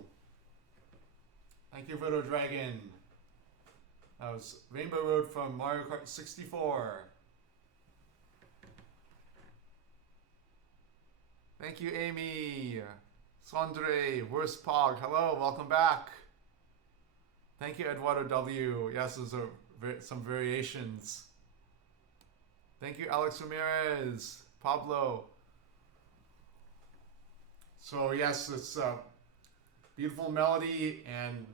Thank you, Photo Dragon. That was Rainbow Road from Mario Kart 64. Thank you, Amy. Sandre, Worst Pog. Hello, welcome back. Thank you, Eduardo W. Yes, those are some variations. Thank you, Alex Ramirez. Pablo. So yes, it's a beautiful melody and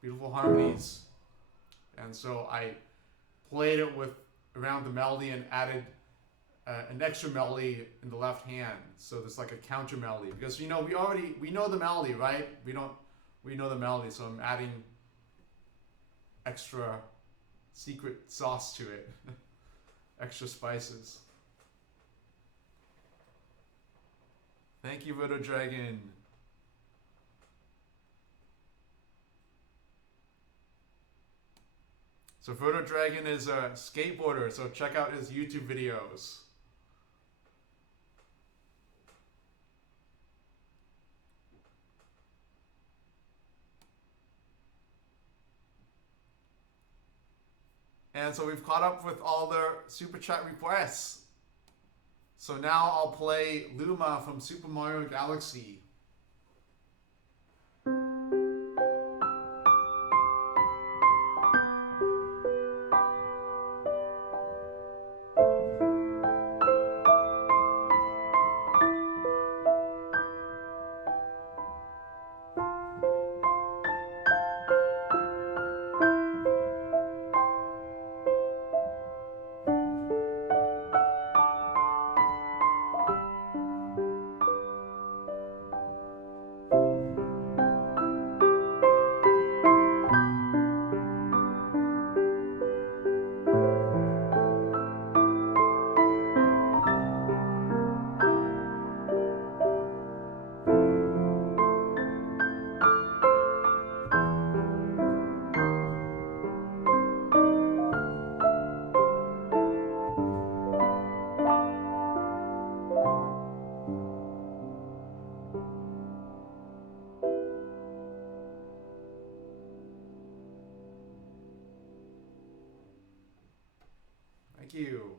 beautiful harmonies. And so I played it with around the melody and added an extra melody in the left hand. So there's like a counter melody because we know the melody, right? We know the melody, so I'm adding extra secret sauce to it. Extra spices. Thank you, Voodoo Dragon. So Voodoo Dragon is a skateboarder, so check out his YouTube videos. And so we've caught up with all their Super Chat requests. So now I'll play Luma from Super Mario Galaxy. Thank you.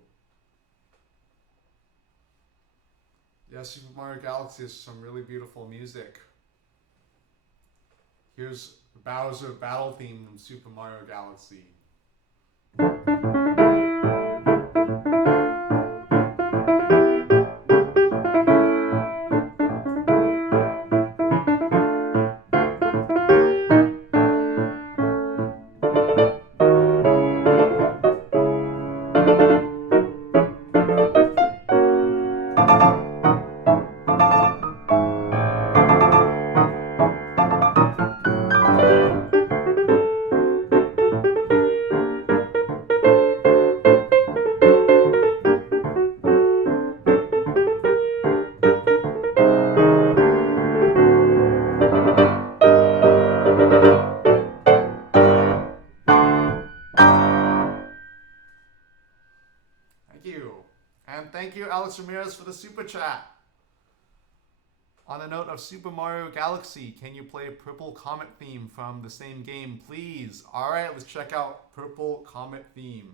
Yes, Super Mario Galaxy is some really beautiful music. Here's the Bowser battle theme from Super Mario Galaxy. Ramirez for the super chat. On the note of Super Mario Galaxy, can you play Purple Comet theme from the same game, please? Alright, let's check out Purple Comet theme.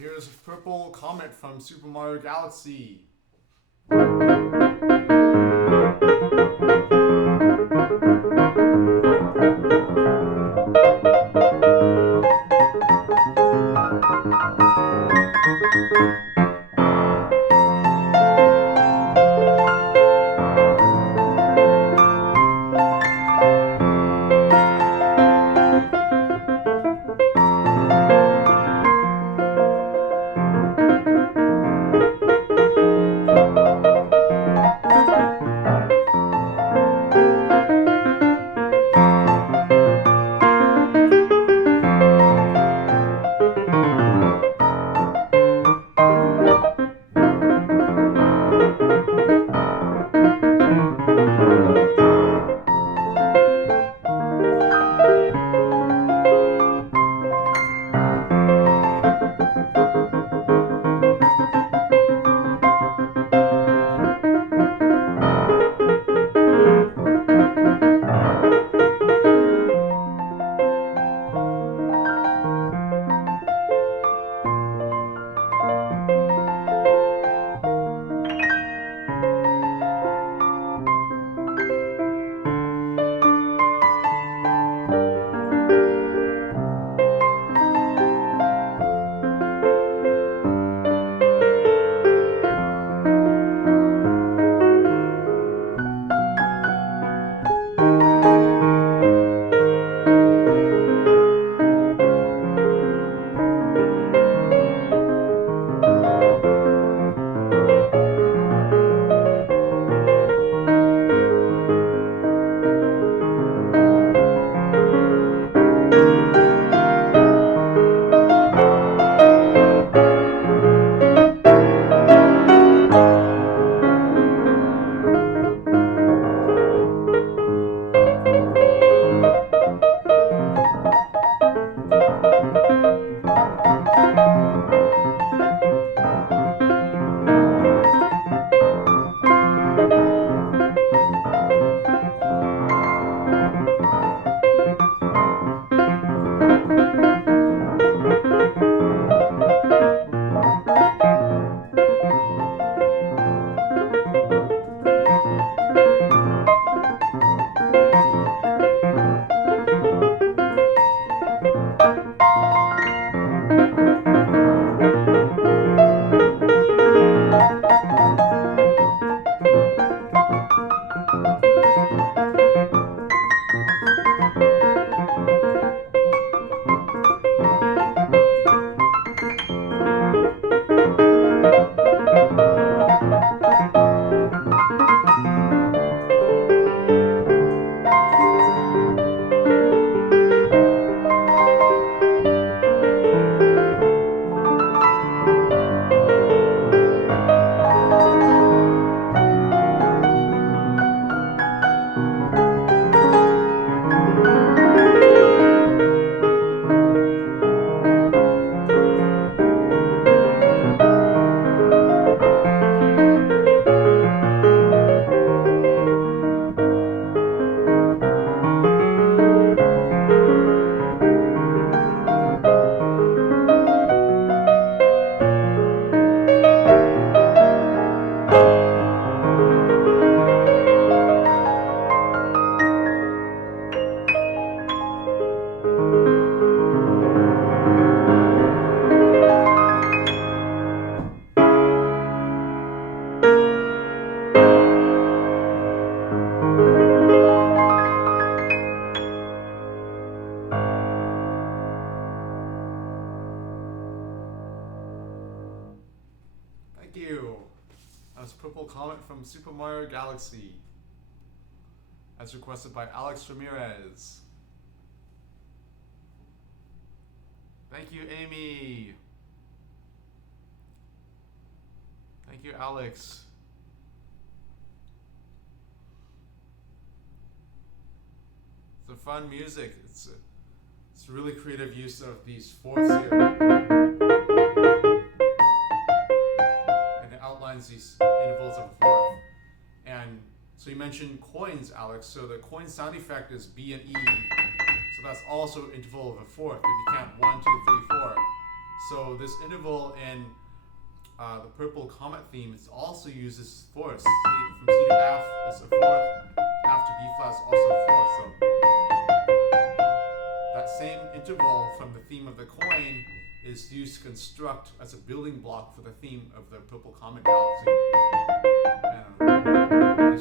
Here's a purple comet from Super Mario Galaxy. from Super Mario Galaxy, as requested by Alex Ramirez. Thank you, Amy. Thank you, Alex. It's a fun music. It's really creative use of these fourths here. And it outlines these intervals of a fourth. And so you mentioned coins, Alex. So the coin sound effect is B and E. So that's also interval of a fourth. If you count 1, 2, 3, 4. So this interval in the Purple Comet theme is also used as fourths. From C to F is a fourth. F to B flat is also a fourth. So that same interval from the theme of the coin is used to construct as a building block for the theme of the Purple Comet Galaxy. And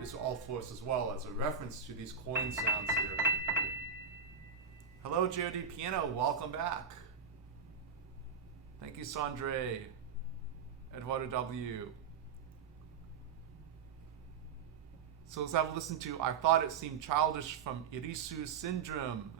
these are all fourths as well, as a reference to these coin sounds here. Hello, G.O.D. Piano. Welcome back. Thank you, Sandre. Eduardo W. So let's have a listen to I Thought It Seemed Childish from Irisu Syndrome.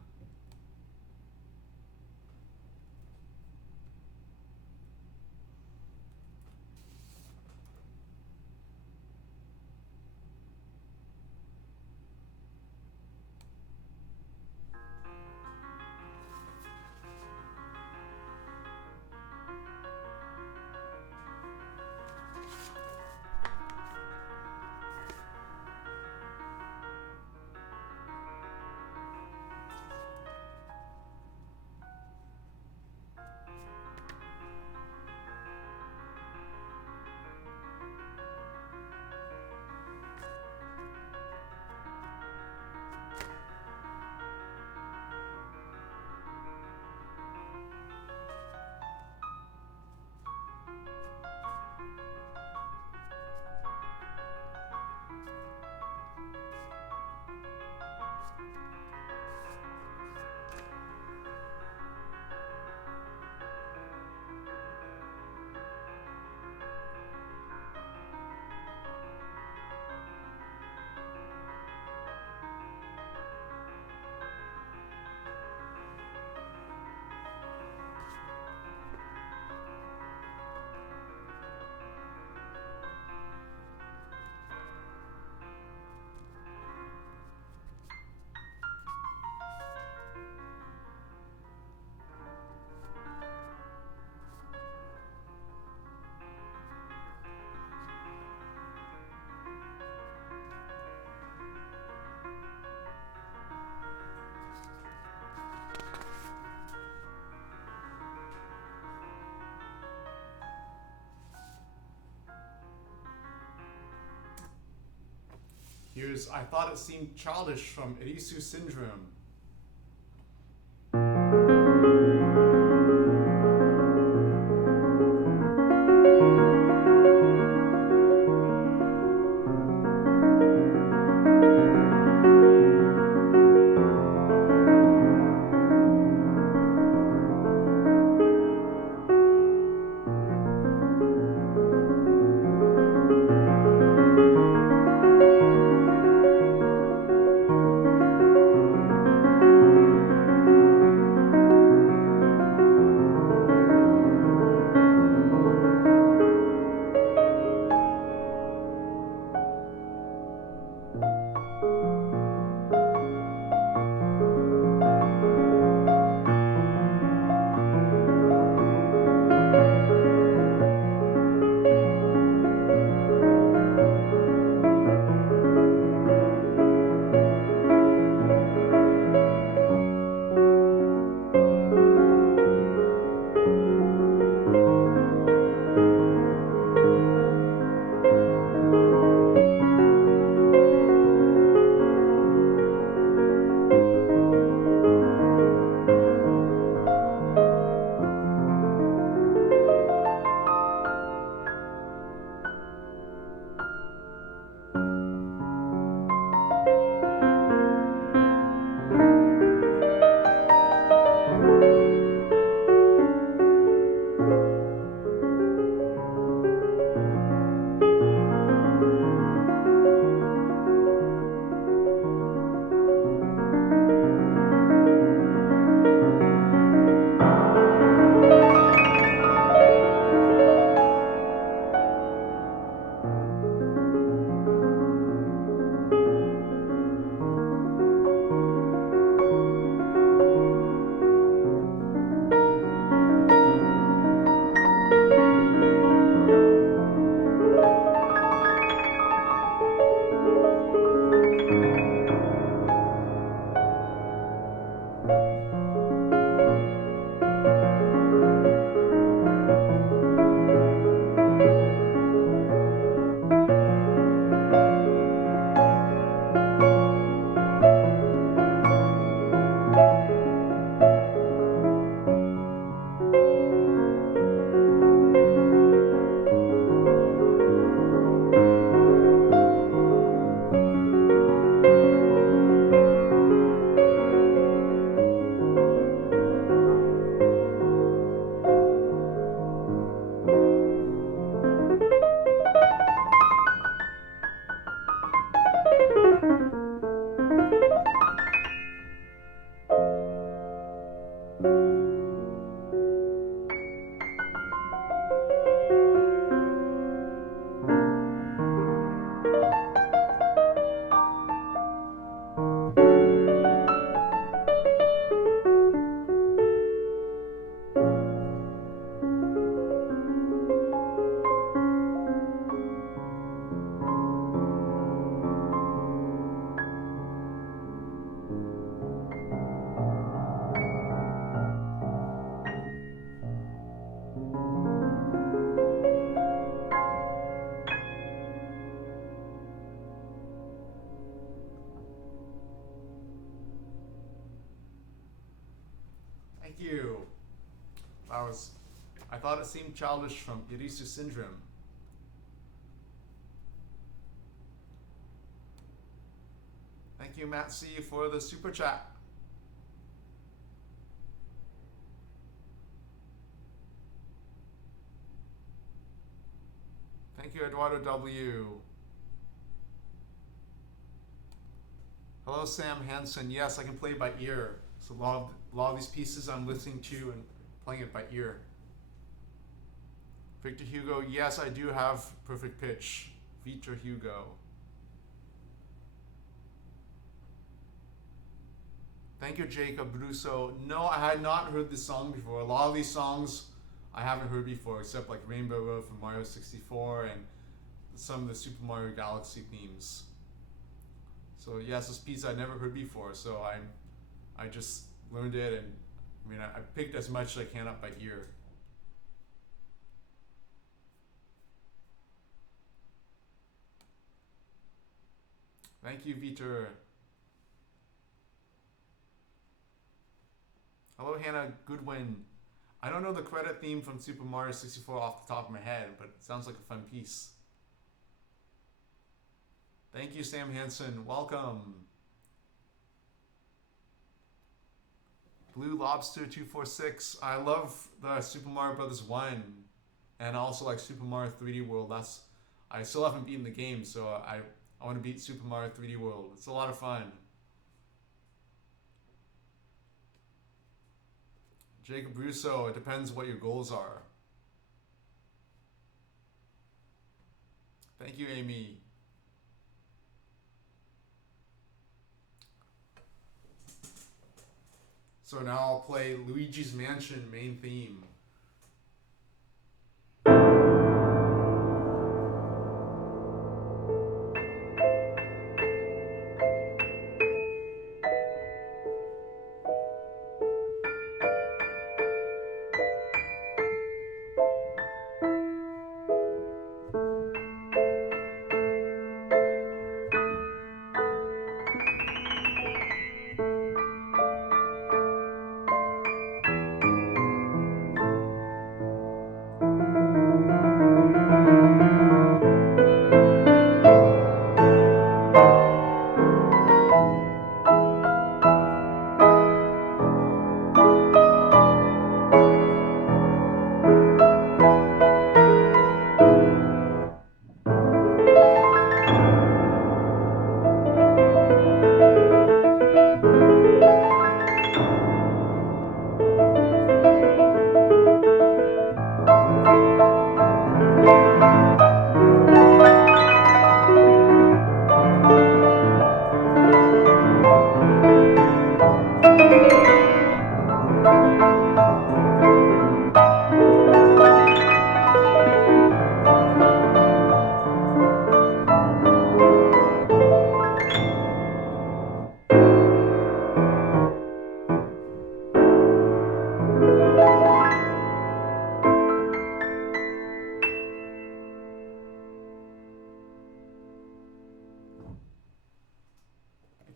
Here's I Thought It Seemed Childish from Irisu Syndrome. Thank you. I thought it seemed childish from Irisu Syndrome. Thank you, Matt C, for the super chat. Thank you, Eduardo W. Hello, Sam Hansen. Yes, I can play by ear. So a lot of these pieces I'm listening to and playing it by ear. Victor Hugo, yes, I do have perfect pitch. Victor Hugo. Thank you, Jacob Russo. No, I had not heard this song before. A lot of these songs I haven't heard before, except like Rainbow Road from Mario 64 and some of the Super Mario Galaxy themes. So yes, this piece I'd never heard before, so I just learned it, and I mean I picked as much as I can up by ear. Thank you, Vitor. Hello, Hannah Goodwin. I don't know the credit theme from Super Mario 64 off the top of my head, but it sounds like a fun piece. Thank you, Sam Hansen. Welcome. Blue Lobster 246. I love the Super Mario Brothers 1, and also like Super Mario 3D World. I still haven't beaten the game, so I want to beat Super Mario 3D World. It's a lot of fun. Jacob Russo, it depends what your goals are. Thank you, Amy. So now I'll play Luigi's Mansion main theme.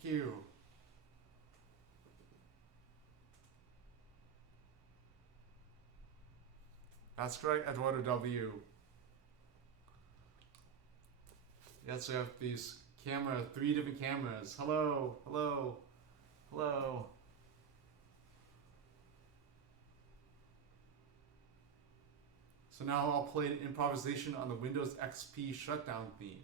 Thank you. That's correct, Eduardo W. Yes, we have these three different cameras. Hello, hello, hello. So now I'll play an improvisation on the Windows XP shutdown theme.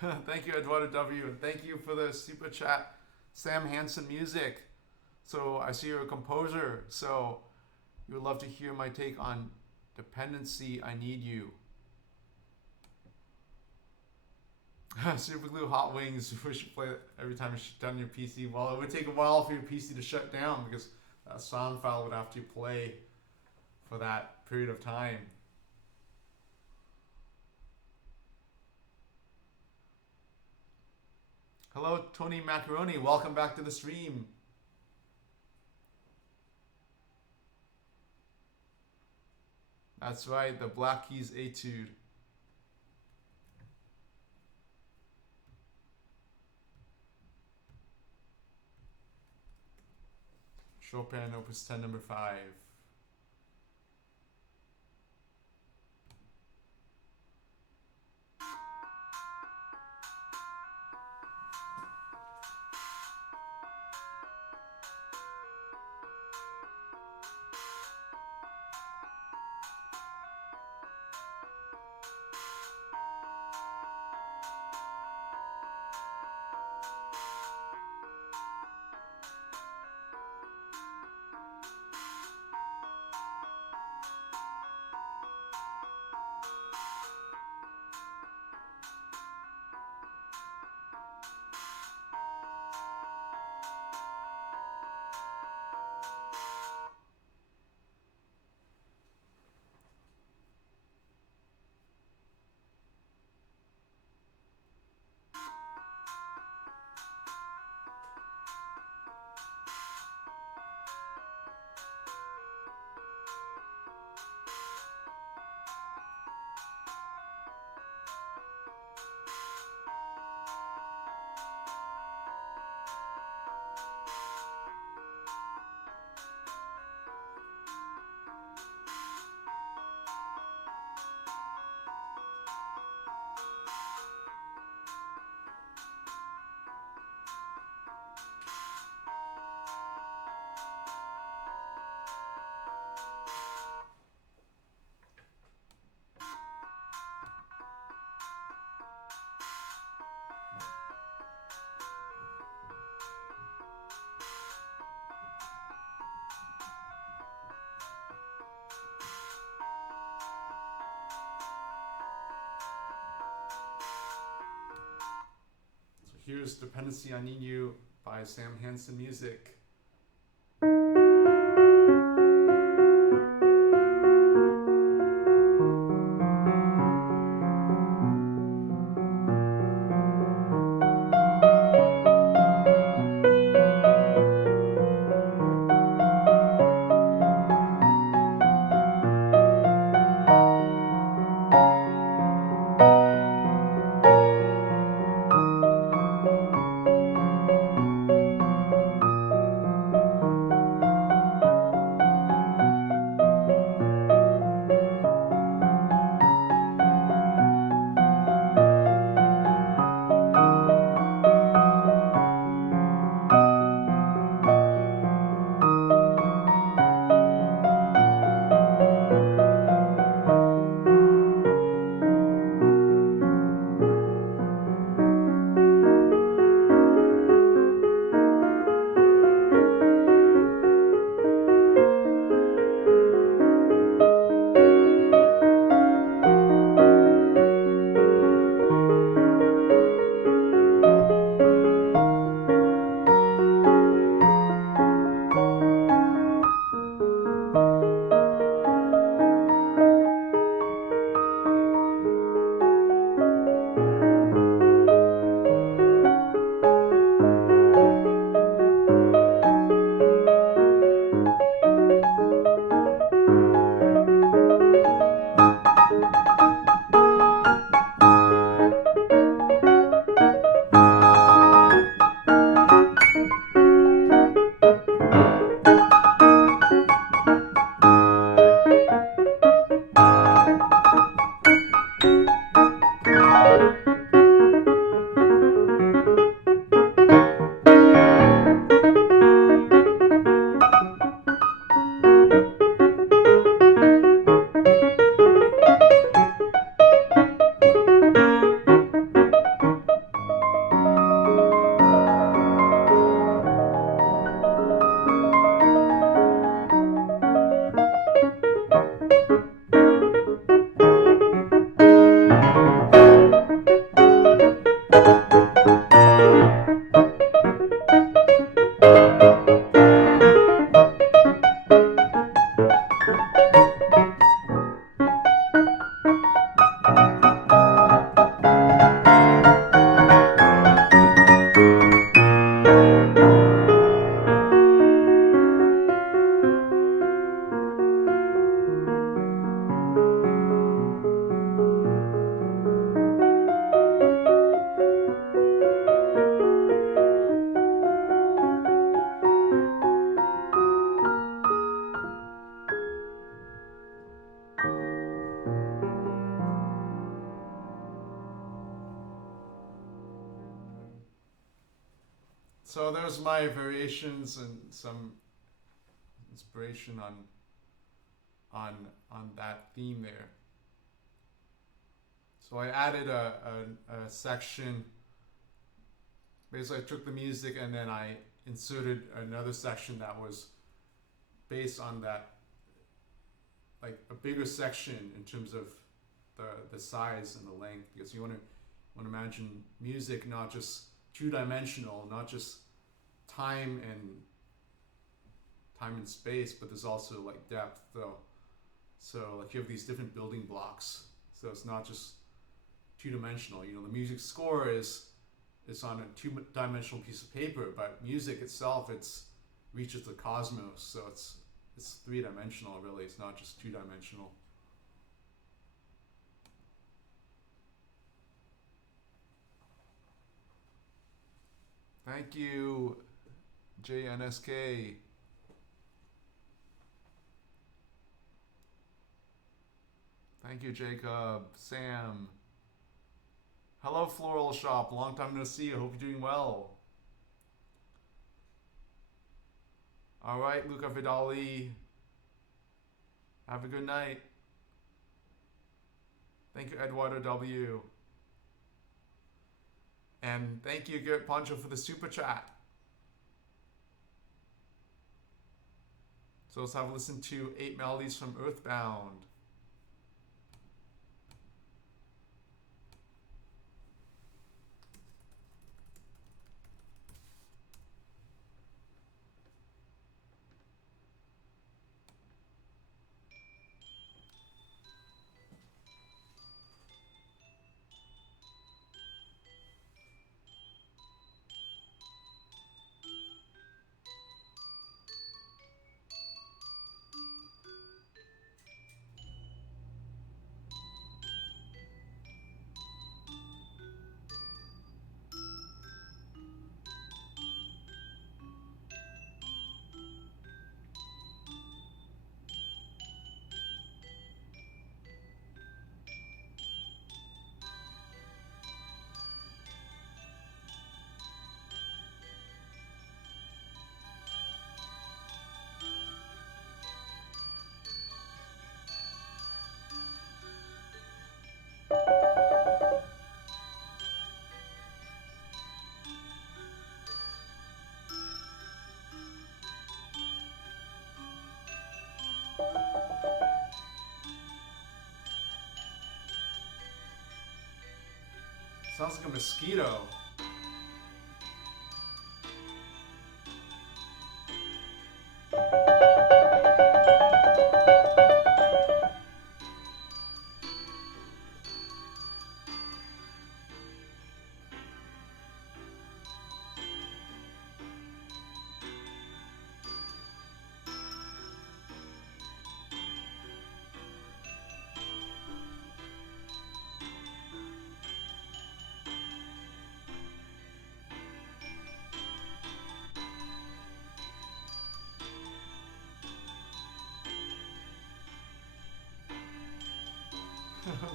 Thank you, Eduardo W. And thank you for the super chat, Sam Hansen Music. So I see you're a composer. So you would love to hear my take on Dependency I Need You. Super Glue Hot Wings. We should play it every time you shut down your PC. Well, it would take a while for your PC to shut down because that sound file would have to play for that period of time. Hello, Tony Macaroni. Welcome back to the stream. That's right, the Black Keys Etude. Chopin, Opus 10, number 5. Here's Dependency I Need You by Sam Hansen Music. So there's my variations and some inspiration on that theme there. So I added a section. Basically, I took the music and then I inserted another section that was based on that, like a bigger section in terms of the size and the length, because you want to imagine music not just two-dimensional, not just time and space, but there's also like depth though. So like you have these different building blocks. So it's not just two-dimensional. You know, the music score is on a two-dimensional piece of paper, but music itself, it's reaches the cosmos. So it's three-dimensional really. It's not just two-dimensional. Thank you, JNSK. Thank you, Jacob, Sam. Hello, Floral Shop. Long time no see. I hope you're doing well. All right, Luca Vidali. Have a good night. Thank you, Eduardo W. And thank you, Garrett Poncho, for the super chat. So let's have a listen to 8 Melodies from Earthbound. Sounds like a mosquito.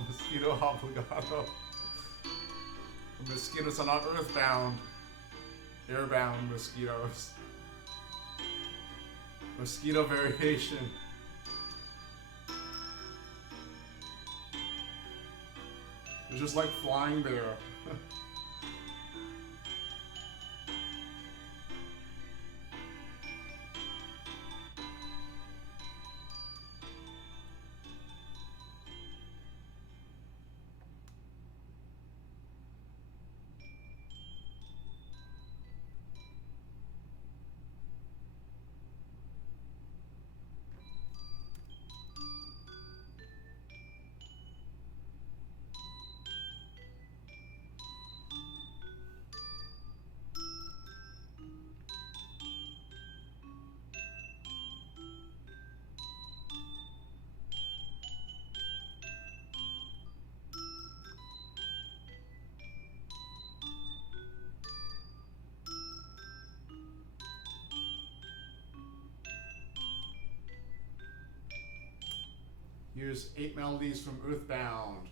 Mosquito obligato. The mosquitoes are not earthbound. Airbound mosquitoes. Mosquito variation. They're just like flying there. Here's 8 Melodies from Earthbound.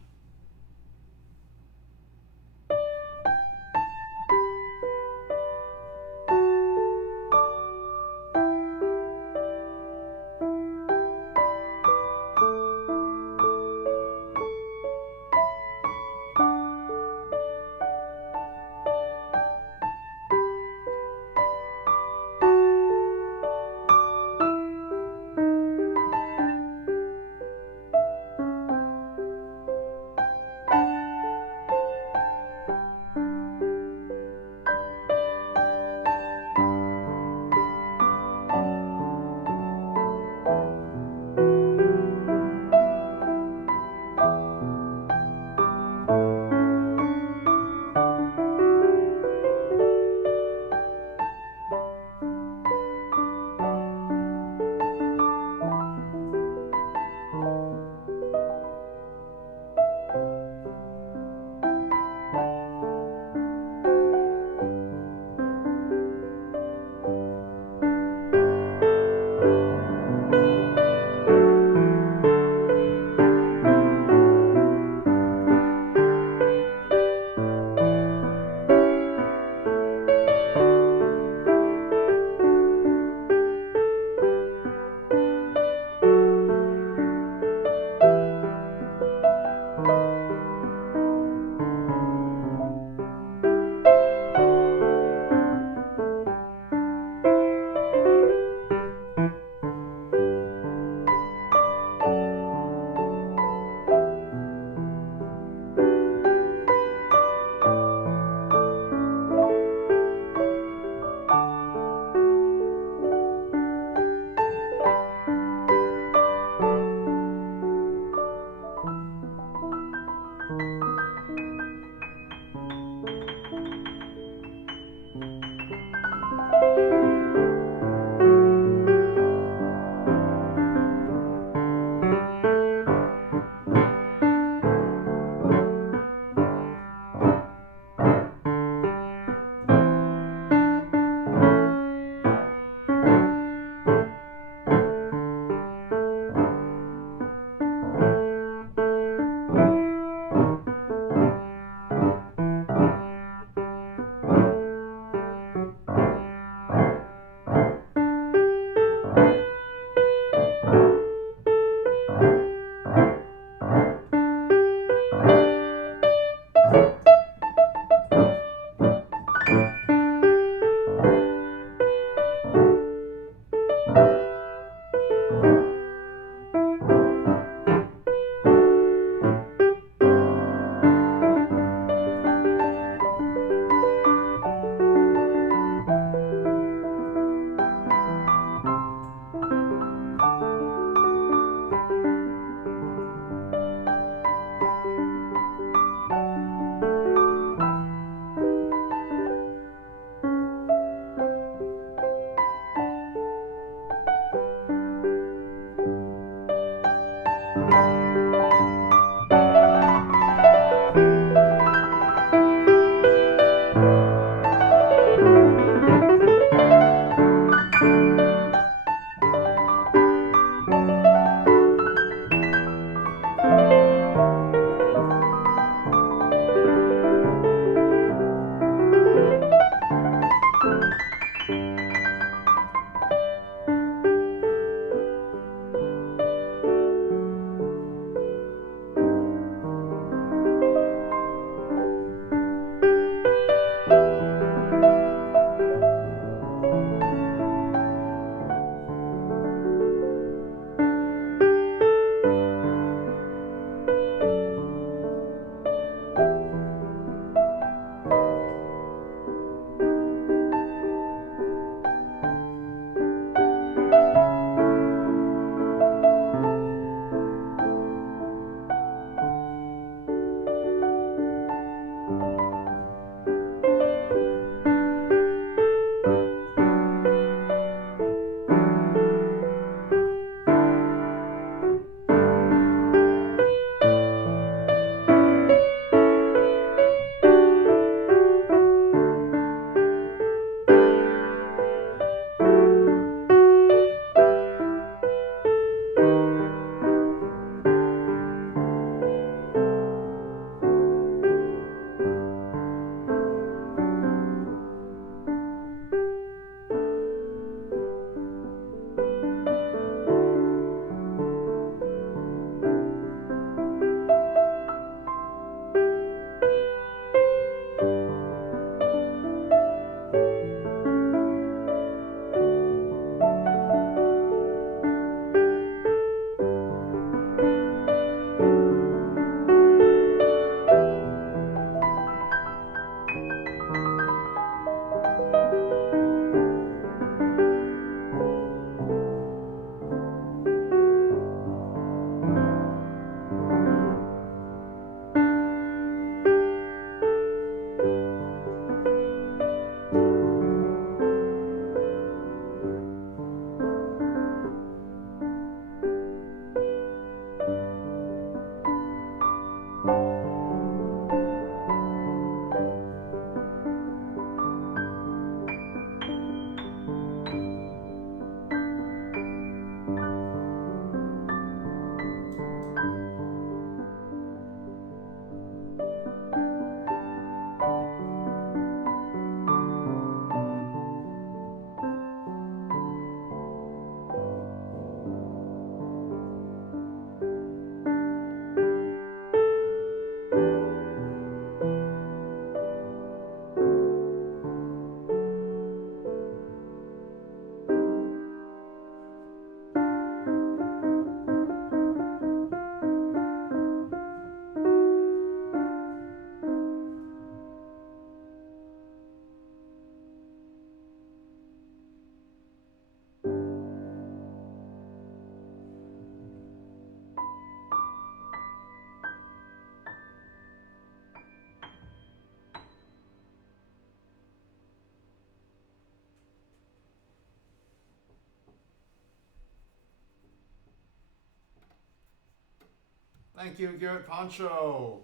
Thank you, Garrett Poncho.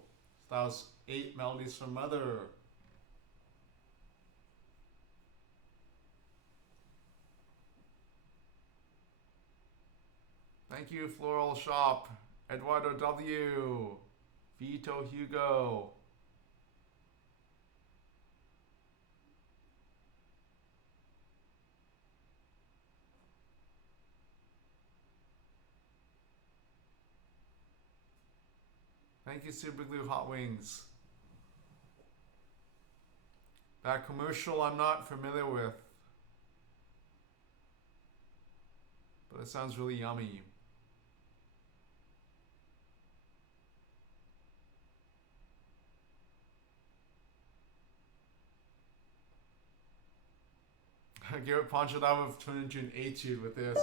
That was 8 melodies from Mother. Thank you, Floral Shop, Eduardo W, Vito Hugo. Thank you, Super Glue Hot Wings. That commercial I'm not familiar with, but it sounds really yummy. Garrett Poncho, that would have turned into an etude with this.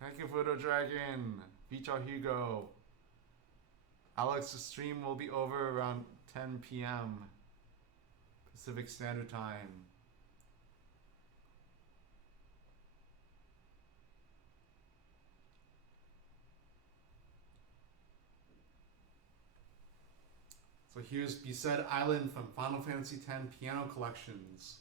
Thank you, Photo Dragon, Vito Hugo. Alex's stream will be over around 10 p.m. Pacific Standard Time. So here's Besaid Island from Final Fantasy X Piano Collections.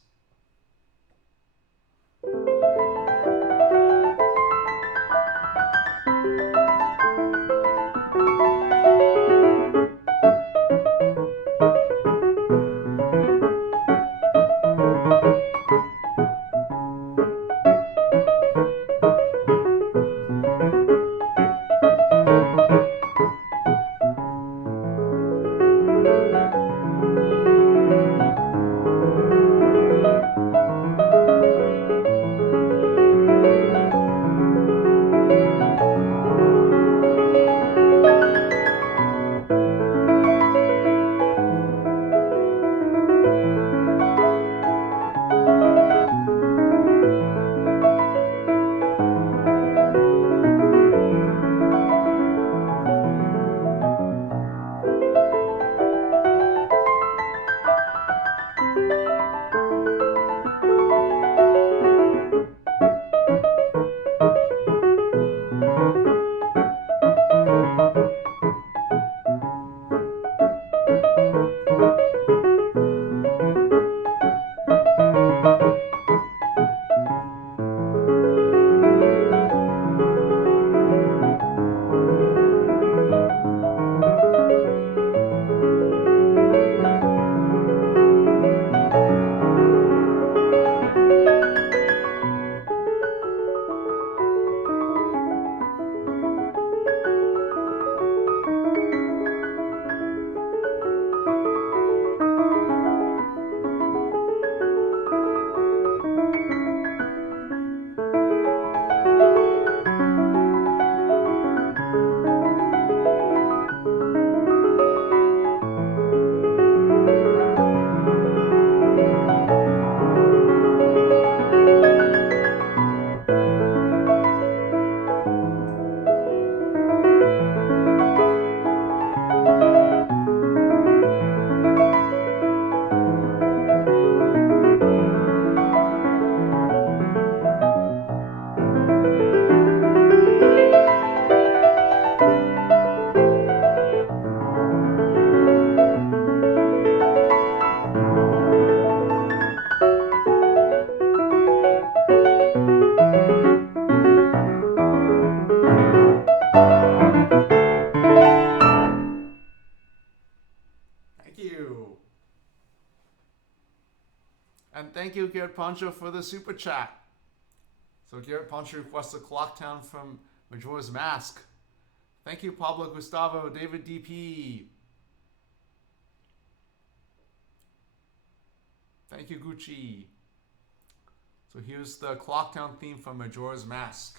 Thank you, Garrett Poncho, for the super chat. So Garrett Poncho requests a Clock Town from Majora's Mask. Thank you, Pablo Gustavo, David DP. Thank you, Gucci. So here's the Clock Town theme from Majora's Mask.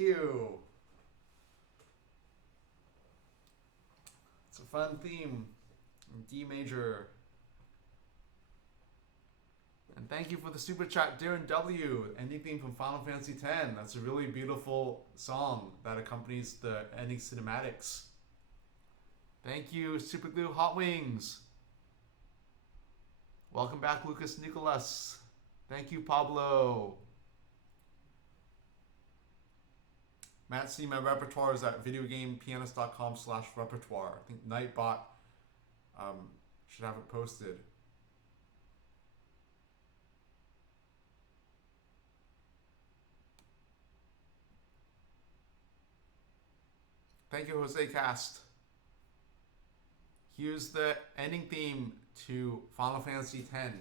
you. It's a fun theme in D major. And thank you for the super chat, Darren W. Ending theme from Final Fantasy X. That's a really beautiful song that accompanies the ending cinematics. Thank you, Super Glue Hot Wings. Welcome back, Lucas Nicolas. Thank you, Pablo. Matt C, my repertoire is at videogamepianist.com/repertoire. I think Nightbot should have it posted. Thank you, Jose Cast. Here's the ending theme to Final Fantasy X.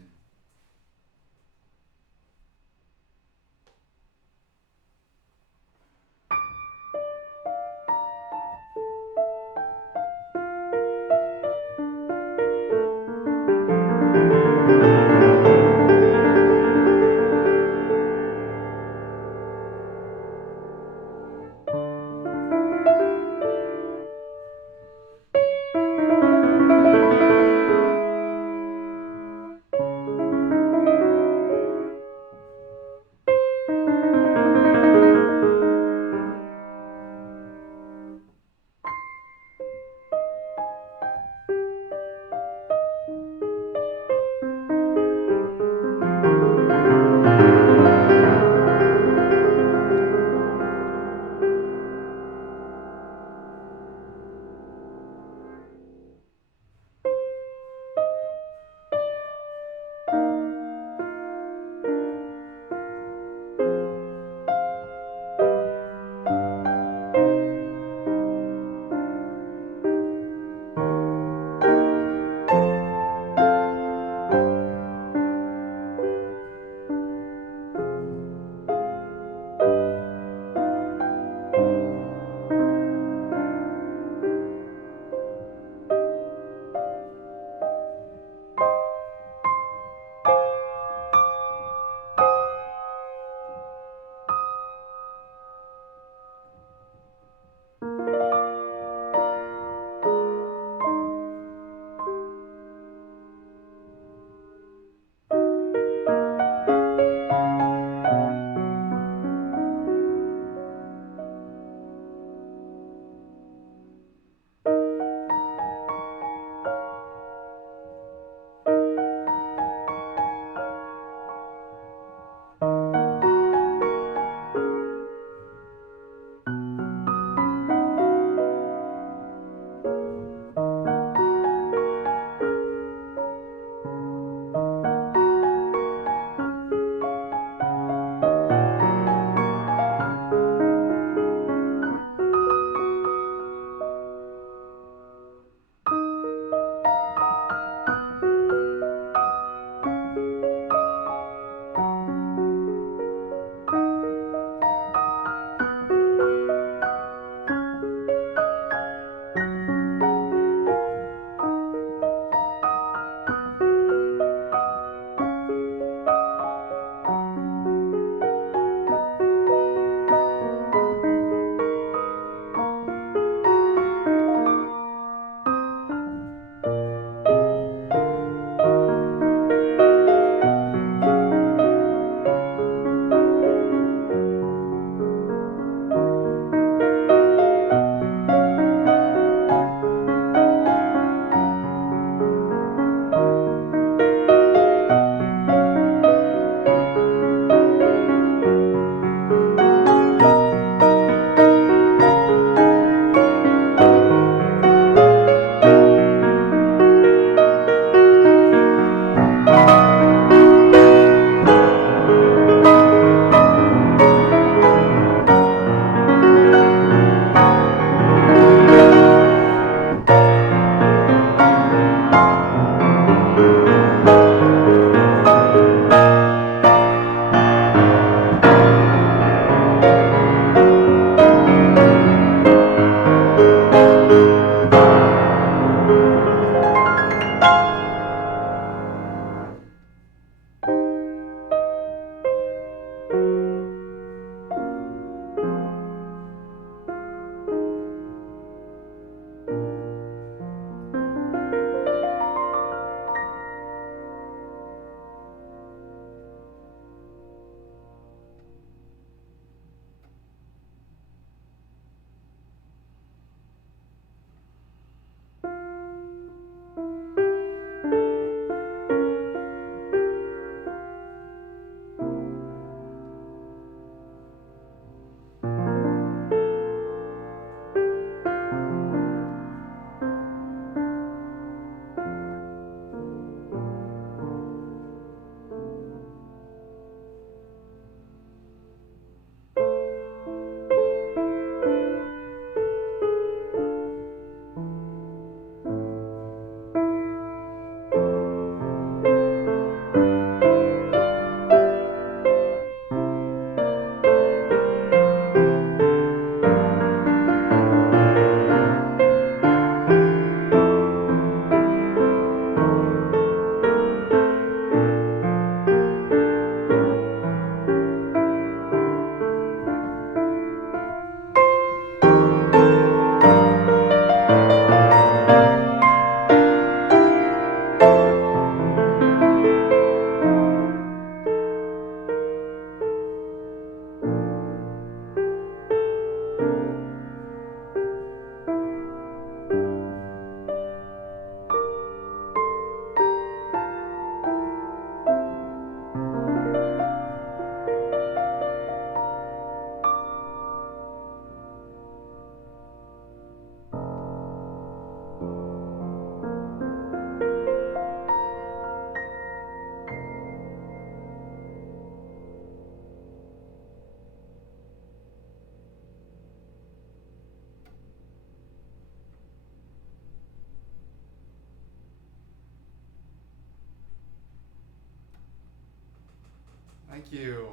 Thank you.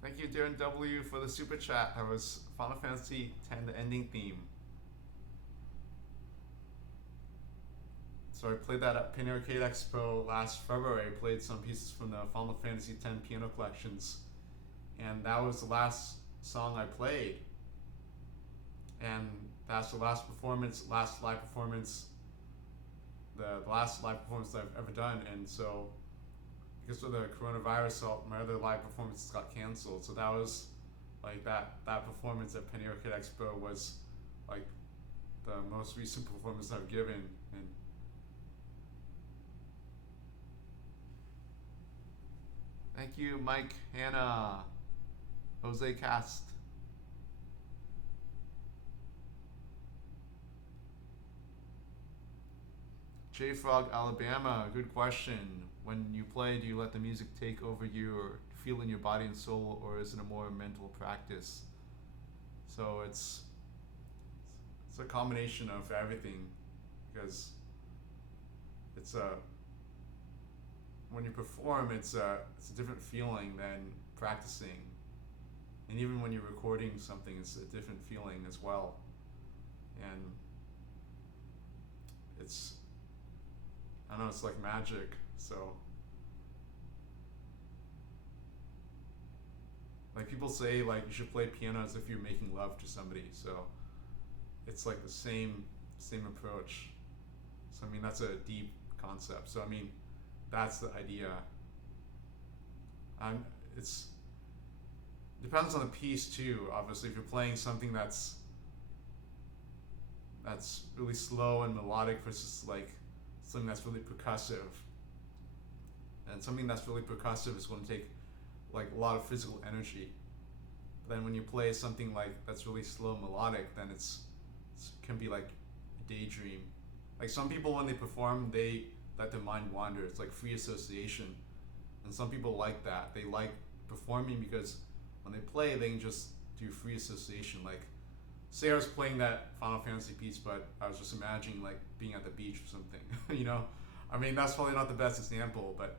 Thank you, Darren W, for the super chat. That was Final Fantasy X, the ending theme. So I played that at Pin Arcade Expo last February. I played some pieces from the Final Fantasy X piano collections, and that was the last song I played. And that's the last performance, last live performance, the last live performance I've ever done. And so, because of the coronavirus, all my other live performances got canceled. So that was like that performance at Penny Arcade Expo was like the most recent performance I've given. And thank you, Mike, Hannah, Jose Cast. J Frog, Alabama, good question. When you play, do you let the music take over you or feel in your body and soul, or is it a more mental practice? So it's a combination of everything, because it's when you perform, it's a different feeling than practicing, and even when you're recording something, it's a different feeling as well, and it's, I don't know, it's like magic. So like people say like you should play piano as if you're making love to somebody, so it's like the same approach. So I mean, that's a deep concept. So I mean, that's the idea. It's depends on the piece too. Obviously, if you're playing something that's really slow and melodic versus like something that's really percussive, and something that's really percussive is going to take like a lot of physical energy. But then when you play something like that's really slow and melodic, then it can be like a daydream. Like some people, when they perform, they let their mind wander. It's like free association, and some people like that. They like performing because when they play, they can just do free association. Like say I was playing that Final Fantasy piece, but I was just imagining like being at the beach or something. You know, I mean, that's probably not the best example, but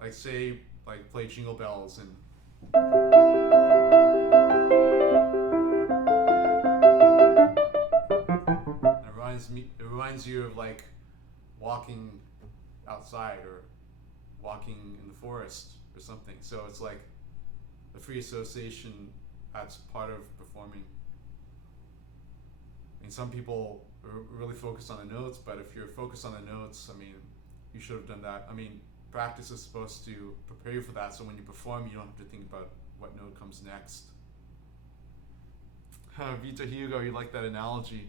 like say like play Jingle Bells and it reminds you of like walking outside or walking in the forest or something. So it's like the free association, that's part of performing. I mean, some people are really focused on the notes, but if you're focused on the notes, I mean, you should have done that. I mean, practice is supposed to prepare you for that, so when you perform, you don't have to think about what note comes next. Vita Hugo, you like that analogy.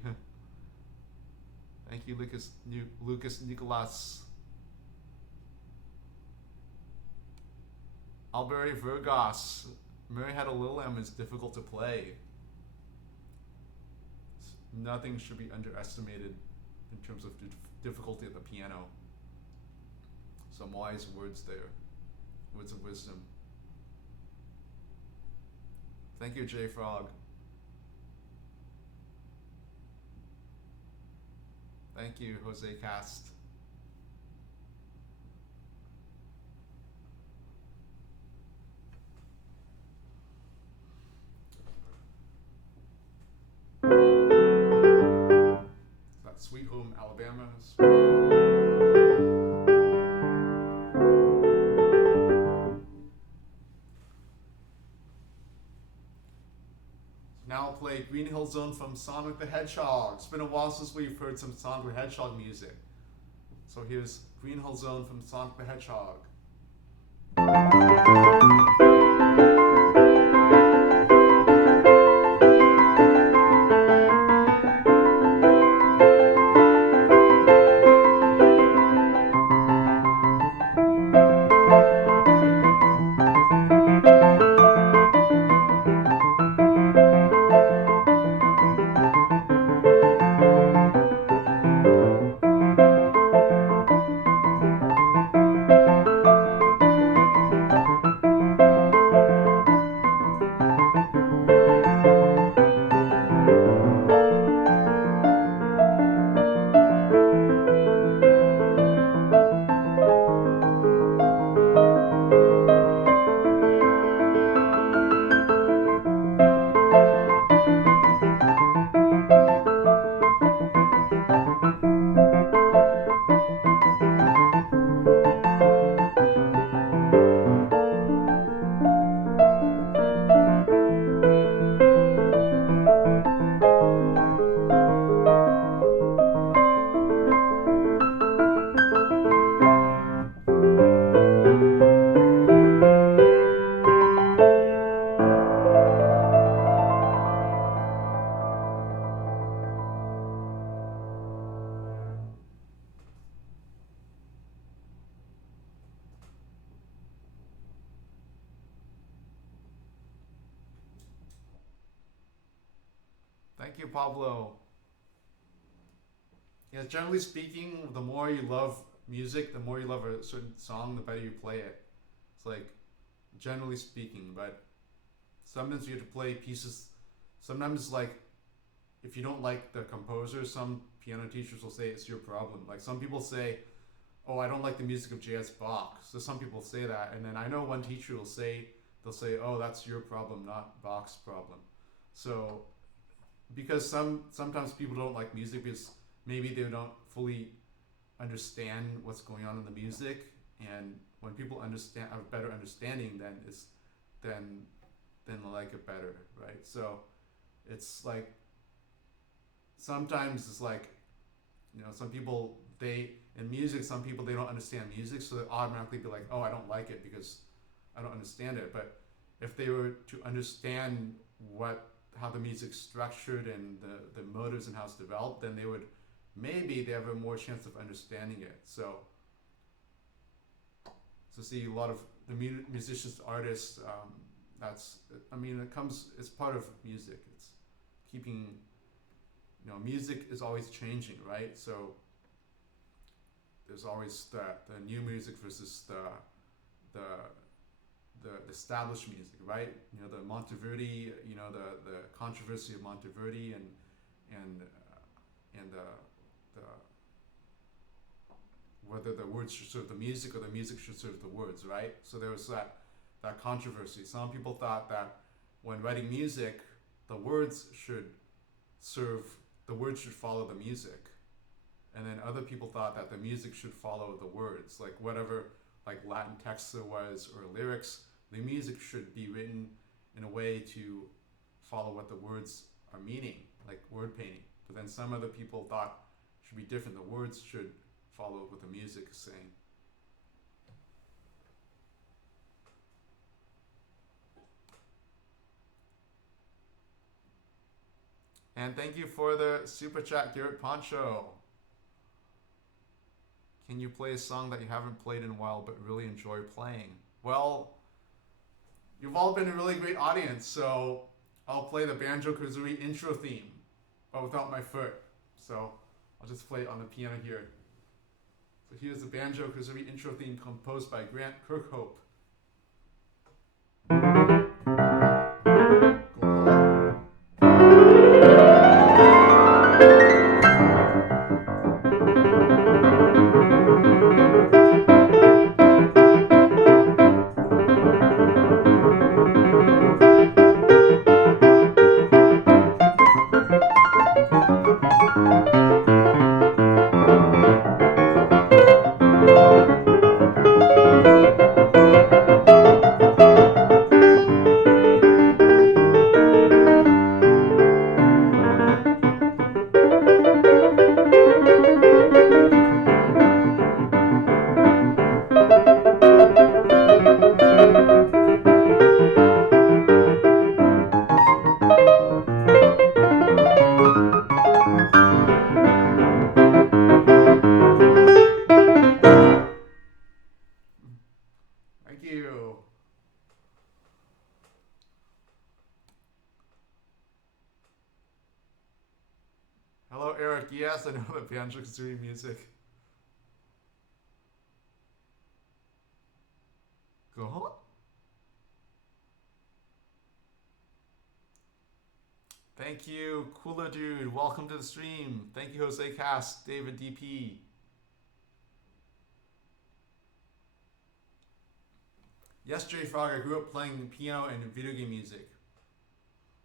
Thank you, Lucas Nicolas. Alberti Vergas, Mary Had a Little M is difficult to play. Nothing should be underestimated in terms of difficulty of the piano. Some wise words there, words of wisdom. Thank you, J Frog. Thank you, Jose Cast. That Sweet Home Alabama. Now I'll play Green Hill Zone from Sonic the Hedgehog. It's been a while since we've heard some Sonic the Hedgehog music. So here's Green Hill Zone from Sonic the Hedgehog. Thank you, Pablo. Yeah, generally speaking, the more you love music, the more you love a certain song, the better you play it. It's like, generally speaking, but sometimes you have to play pieces. Sometimes, like, if you don't like the composer, some piano teachers will say it's your problem. Like, some people say, oh, I don't like the music of J.S. Bach. So some people say that, and then I know one teacher will say, they'll say, oh, that's your problem, not Bach's problem. So, because sometimes people don't like music because maybe they don't fully understand what's going on in the music, and when people understand have a better understanding, then they'll like it better, right? So it's like sometimes it's like, some people in music, some people they don't understand music, so they automatically be like, oh, I don't like it because I don't understand it. But if they were to understand how the music's structured and the motives and how it's developed, then they have a more chance of understanding it. So see a lot of the musicians, artists, it's part of music. It's keeping, music is always changing, right? So there's always the new music versus the established music, right? The Monteverdi, the controversy of Monteverdi and the whether the words should serve the music or the music should serve the words, right? So there was that controversy. Some people thought that when writing music, the words should follow the music. And then other people thought that the music should follow the words, like whatever, like Latin text there was or lyrics, the music should be written in a way to follow what the words are meaning, like word painting. But then some other people thought it should be different. The words should follow what the music is saying. And thank you for the super chat, Garrett Poncho. Can you play a song that you haven't played in a while but really enjoy playing? Well, you've all been a really great audience, so I'll play the Banjo-Kazooie intro theme, but without my foot. So I'll just play it on the piano here. So here's the Banjo-Kazooie intro theme composed by Grant Kirkhope. Hello, Eric. Yes, I know the Banjo-Kazooie music. Go on. Thank you, Cooler Dude. Welcome to the stream. Thank you, Jose Cast, David DP. Yes, Jay Frog, I grew up playing piano and video game music.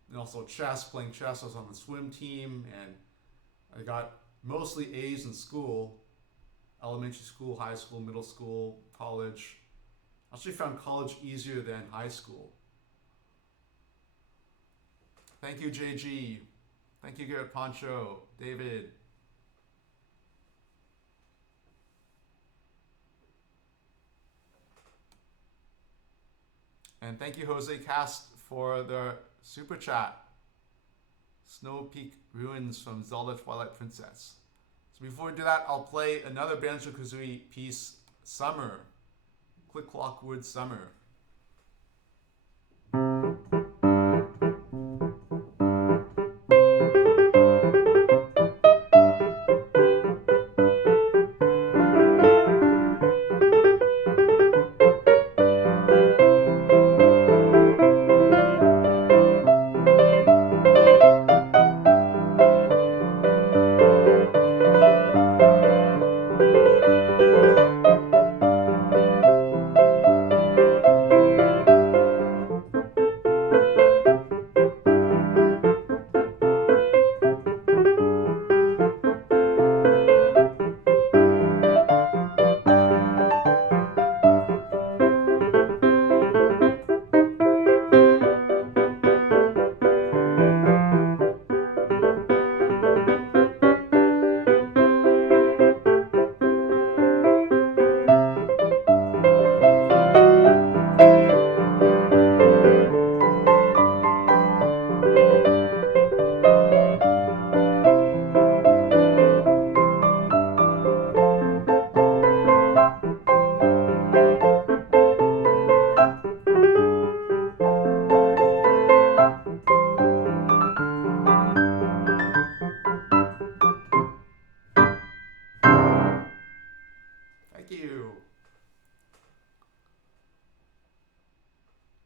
And also chess, playing chess. I was on the swim team, and I got mostly A's in school. Elementary school, high school, middle school, college. I actually found college easier than high school. Thank you, JG. Thank you, Garrett Poncho, David. And thank you, Jose Cast, for the super chat. Snow Peak Ruins from Zelda Twilight Princess. So before we do that, I'll play another Banjo-Kazooie piece, Summer. Click Clockwood Summer.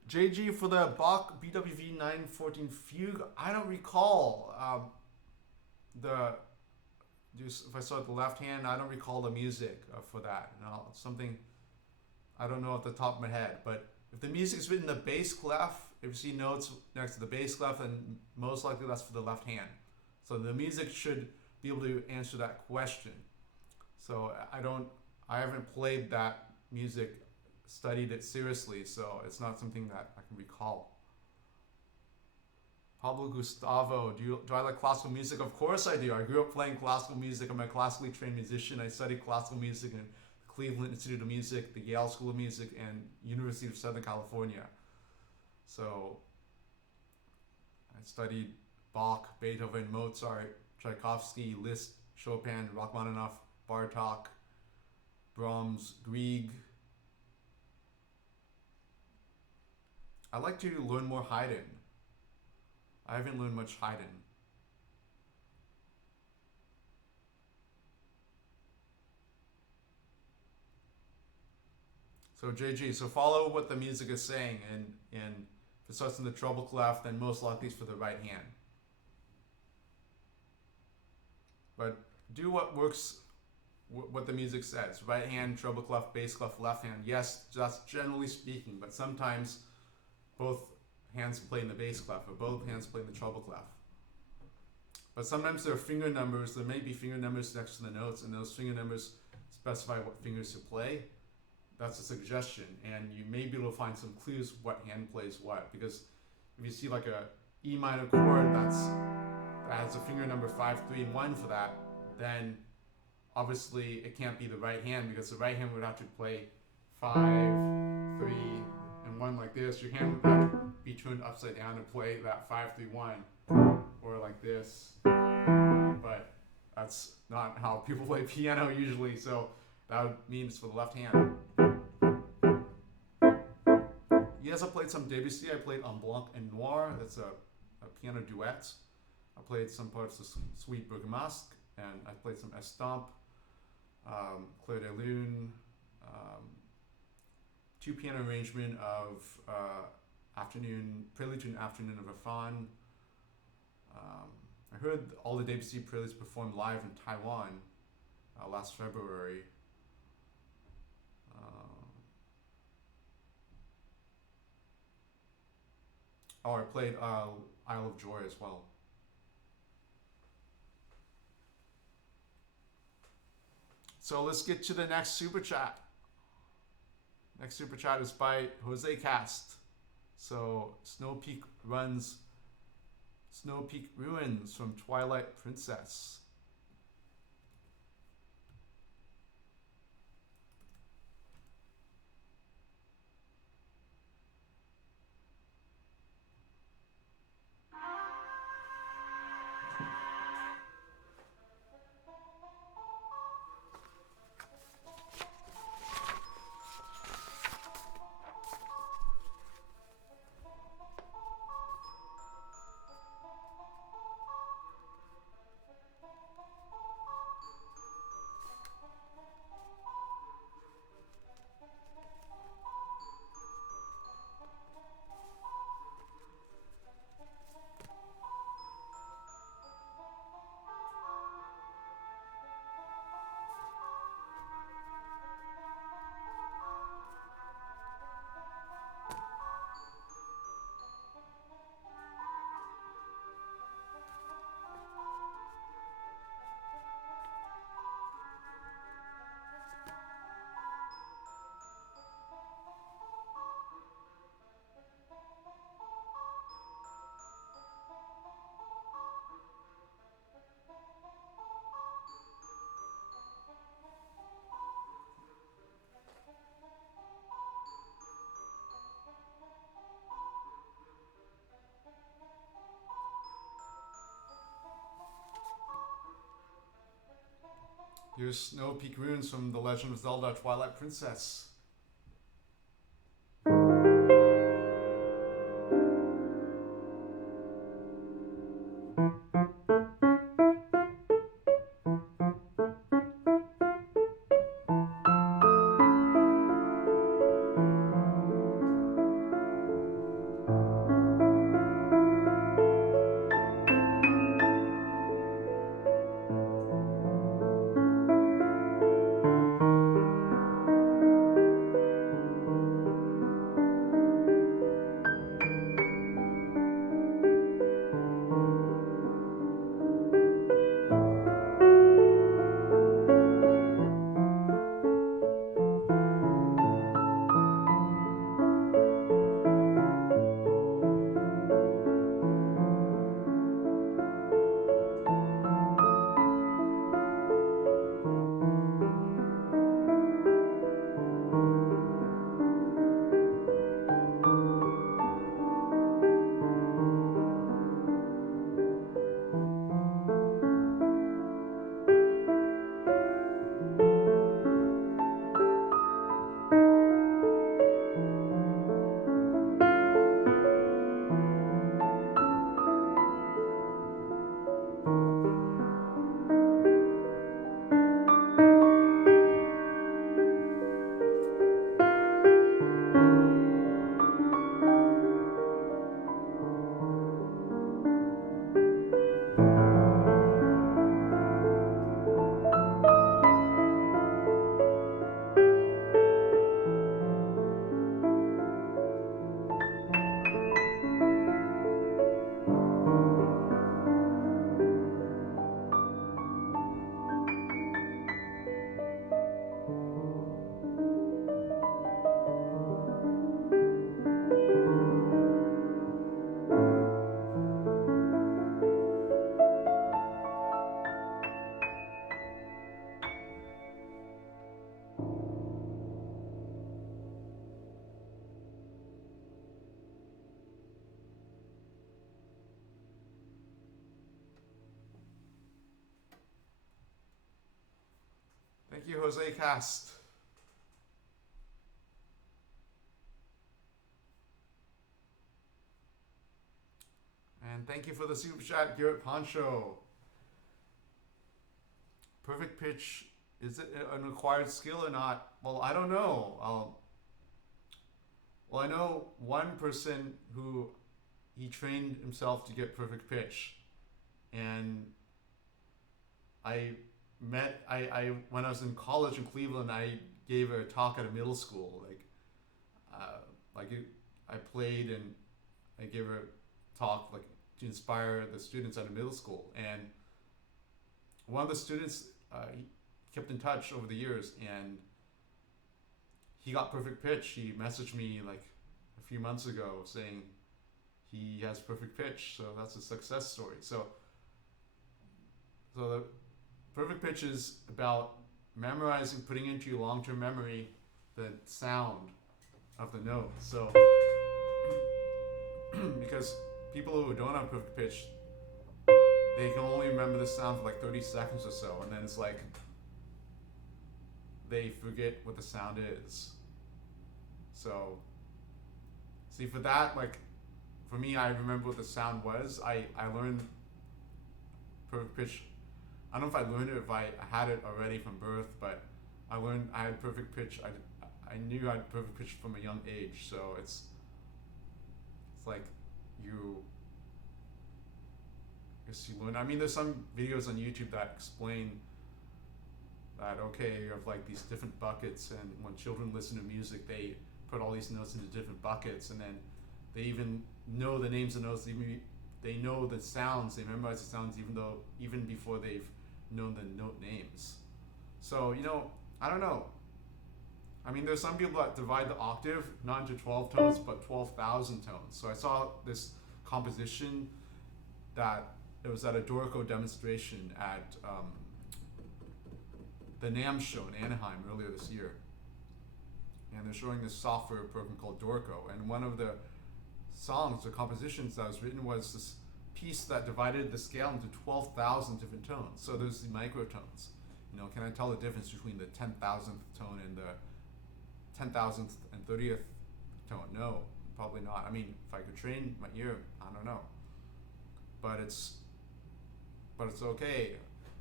JG for the Bach BWV 914 Fugue. I don't recall the. Just if I start the left hand, I don't recall the music for that. Something I don't know off the top of my head. But if the music's written in the bass clef, if you see notes next to the bass clef, then most likely that's for the left hand. So the music should be able to answer that question. So I haven't played that music, studied it seriously, so it's not something that I can recall. Pablo Gustavo, do I like classical music? Of course I do. I grew up playing classical music. I'm a classically trained musician. I studied classical music in the Cleveland Institute of Music, the Yale School of Music, and University of Southern California. So I studied Bach, Beethoven, Mozart, Tchaikovsky, Liszt, Chopin, Rachmaninoff, Bartok, Brahms, Grieg. I'd like to learn more Haydn. I haven't learned much Haydn. So JG, so follow what the music is saying, and if it starts in the treble clef, then most likely it's for the right hand. But do what works, what the music says. Right hand, treble clef, bass clef, left hand. Yes, that's generally speaking, but sometimes both hands play in the bass clef, or both hands play in the treble clef. But sometimes there are finger numbers. There may be finger numbers next to the notes, and those finger numbers specify what fingers to play. That's a suggestion, and you may be able to find some clues what hand plays what. Because if you see like a E minor chord that has a finger number 5, 3, and 1 for that, then obviously it can't be the right hand, because the right hand would have to play 5, 3, and 1 like this. Your hand would have to be turned upside down to play that 5, 3, 1, or like this. But that's not how people play piano usually, so that would mean it's for the left hand. Yes, I played some Debussy. I played En Blanc and Noir. That's a piano duet. I played some parts of Suite Bergamasque, and I played some Estampe, Clair de Lune, 2 piano arrangement of Prelude to an Afternoon of a Faun. I heard all the Debussy preludes performed live in Taiwan last February. I played Isle of Joy as well. So let's get to the next super chat. Next super chat is by Jose Cast. So Snow Peak Ruins from Twilight Princess. Here's Snow Peak Ruins from The Legend of Zelda Twilight Princess. Thank you, Jose Cast. And thank you for the super chat, Garrett Poncho. Perfect pitch, is it an acquired skill or not? Well, I don't know. Well, I know one person who he trained himself to get perfect pitch, and I when I was in college in Cleveland, I gave a talk at a middle school. I played and I gave a talk like to inspire the students at a middle school, and one of the students he kept in touch over the years, and he got perfect pitch. He messaged me like a few months ago saying he has perfect pitch, so that's a success story. So the perfect pitch is about memorizing, putting into your long-term memory the sound of the note. So because people who don't have perfect pitch, they can only remember the sound for like 30 seconds or so, and then it's like they forget what the sound is. So see, for that, like for me, I remember what the sound was. I learned perfect pitch. I don't know if I learned it, if I had it already from birth, but I had perfect pitch. I knew I had perfect pitch from a young age. So it's like you learn. I mean, there's some videos on YouTube that explain that, okay, you have like these different buckets, and when children listen to music, they put all these notes into different buckets, and then they even know the names of notes. They know the sounds. They memorize the sounds even before they've known the note names. So I don't know. I mean, there's some people that divide the octave not into 12 tones but 12,000 tones. So I saw this composition that it was at a Dorico demonstration at the NAMM show in Anaheim earlier this year, and they're showing this software program called Dorico, and one of the songs or compositions that was written was this piece that divided the scale into 12,000 different tones. So there's the microtones. Can I tell the difference between the 10,000th tone and the 10,000th and 30th tone? No, probably not. I mean, if I could train my ear, I don't know. But it's okay.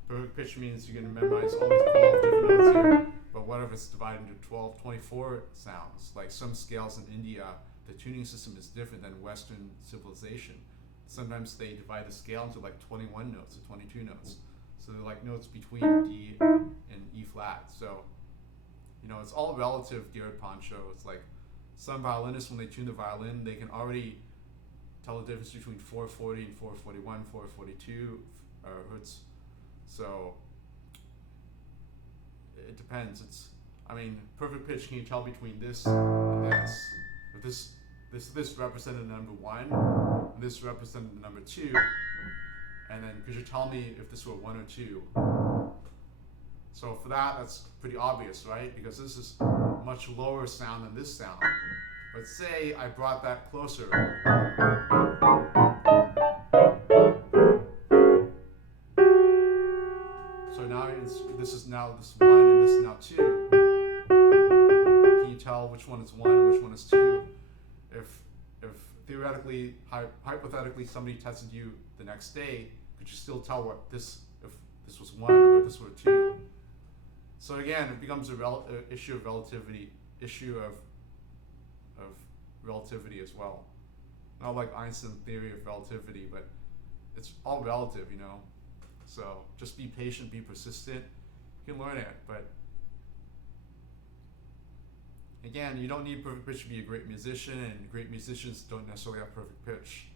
Perfect pitch means you're going to memorize all these 12 different notes here. But what if it's divided into 12, 24 sounds? Like some scales in India, the tuning system is different than Western civilization. Sometimes they divide the scale into like 21 notes or 22 notes. So they're like notes between D and E flat. So, it's all relative, Garrett Poncho. It's like some violinists, when they tune the violin, they can already tell the difference between 440 and 441, 442 hertz. So it depends. Perfect pitch, can you tell between this and this? If this represented the number 1, and this represented the number 2, and then could you tell me if this were 1 or 2? So for that's pretty obvious, right? Because this is much lower sound than this sound. But say I brought that closer. So now this is now this 1 and this is now 2. Can you tell which one is 1 and which one is 2? If theoretically, hypothetically, somebody tested you the next day, could you still tell if this was 1 or if this were 2? So again, it becomes a issue of relativity, of relativity as well. Not like Einstein's theory of relativity, but it's all relative, So just be patient, be persistent. You can learn it, but again, you don't need perfect pitch to be a great musician, and great musicians don't necessarily have perfect pitch.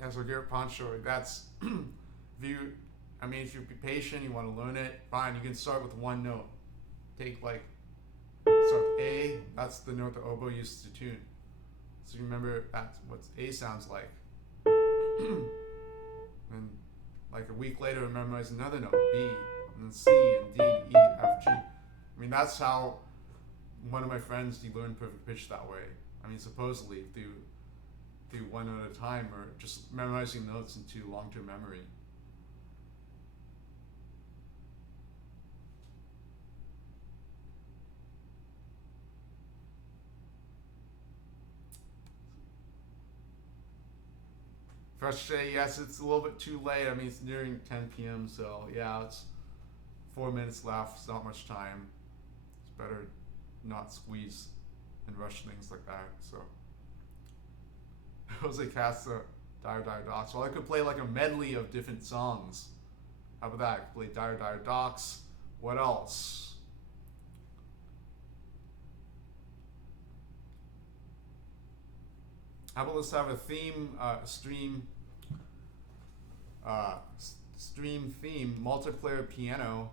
Yeah, so Garrett Poncho, that's if you be patient, you want to learn it, fine. You can start with one note. Start with A. That's the note the oboe uses to tune. So you remember that's what A sounds like. And like a week later, I memorize another note, B, and then C, and D, E, F, G. I mean, that's how one of my friends, he learned perfect pitch that way. I mean, supposedly through one note at a time, or just memorizing notes into long-term memory. Fresh day, yes, it's a little bit too late. I mean, it's nearing 10 p.m., so yeah, it's 4 minutes left. It's not much time. It's better not squeeze and rush things like that. So, Jose Casta, Dire Dire Docks. Well, I could play like a medley of different songs. How about that? I could play Dire Dire Docks. What else? How about let's have a theme, stream theme, multiplayer piano.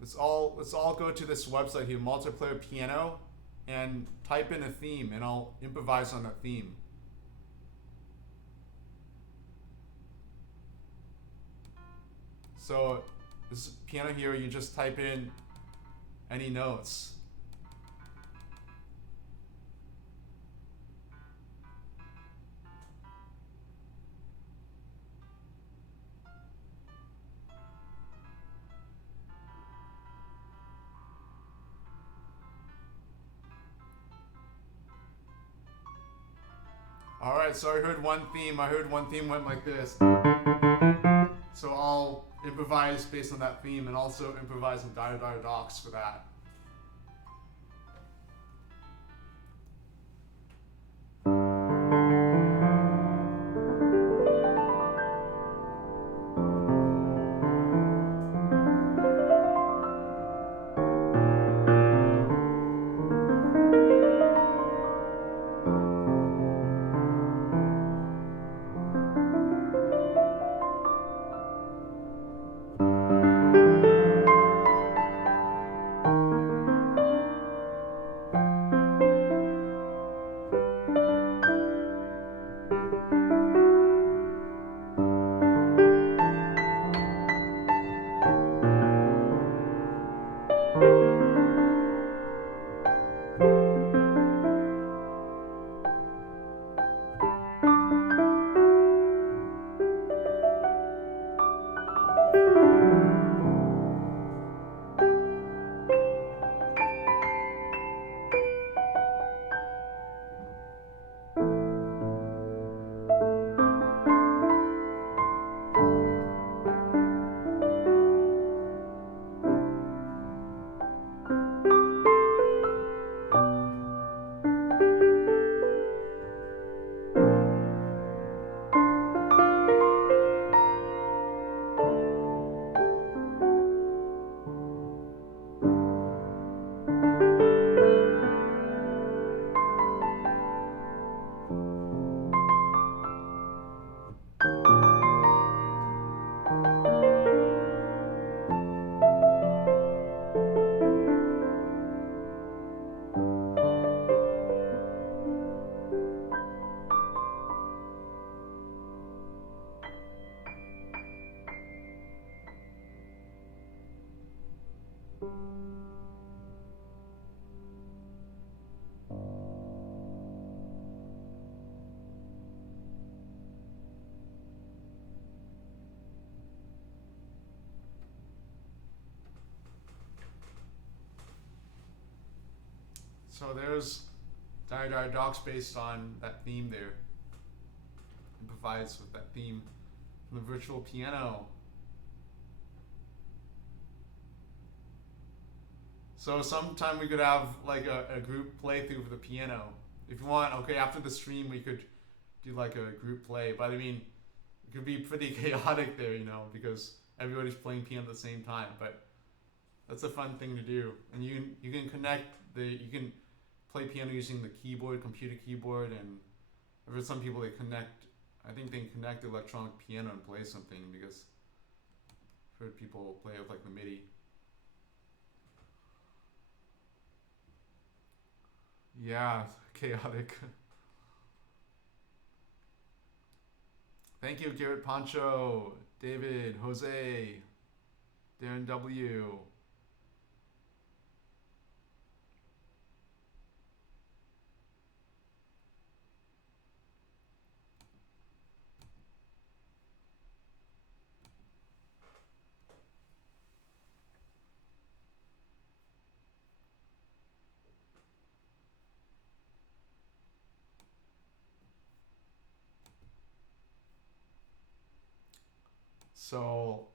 Let's all go to this website here, multiplayer piano, and type in a theme, and I'll improvise on that theme. So this piano here, you just type in any notes. Alright, so I heard one theme. I heard one theme went like this. So I'll improvise based on that theme, and also improvise in Dire Dire Docks for that. So there's Dire Dire Docks based on that theme there. Improvise with that theme from the virtual piano. So sometime we could have like a group playthrough for the piano. If you want, okay, after the stream we could do like a group play. But I mean, it could be pretty chaotic there, you know, because everybody's playing piano at the same time. But that's a fun thing to do. And you can connect you can play piano using the keyboard, computer keyboard, and I've heard some people I think they can connect the electronic piano and play something, because I've heard people play with like the MIDI. Yeah, chaotic. Thank you, Garrett Poncho, David, Jose, Darren W. So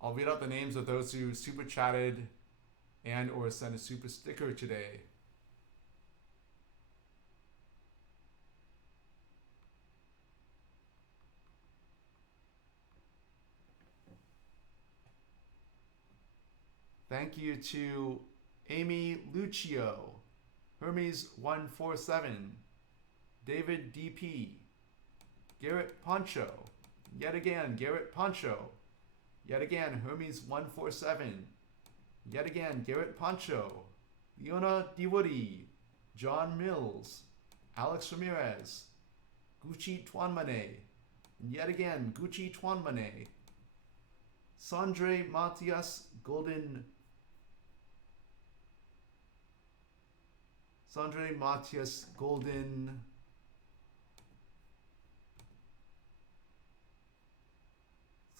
I'll read out the names of those who super chatted and or sent a super sticker today. Thank you to Amy Lucio, Hermes147, David DP, Garrett Poncho, yet again Garrett Poncho, yet again Hermes147, yet again Garrett Poncho, Leona DeWoody, John Mills, Alex Ramirez, Gucci Twanmane, yet again Gucci Twanmane, Sandre Matias Golden, Sandre Matias Golden,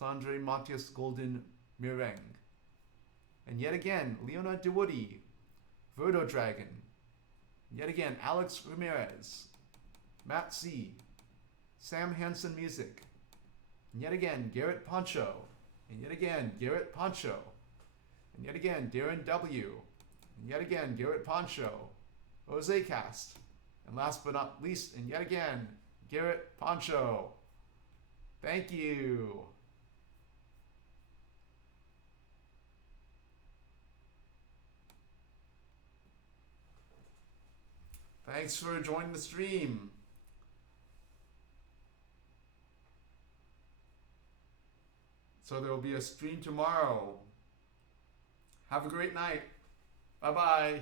Sandre Matias Golden Mireng, and yet again Leona DeWoody, Verdo Dragon, yet again Alex Ramirez, Matt C, Sam Hansen Music, and yet again Garrett Poncho, and yet again Garrett Poncho, and yet again Darren W, and yet again Garrett Poncho, Jose Cast, and last but not least, and yet again Garrett Poncho. Thank you. Thanks for joining the stream. So there will be a stream tomorrow. Have a great night. Bye-bye.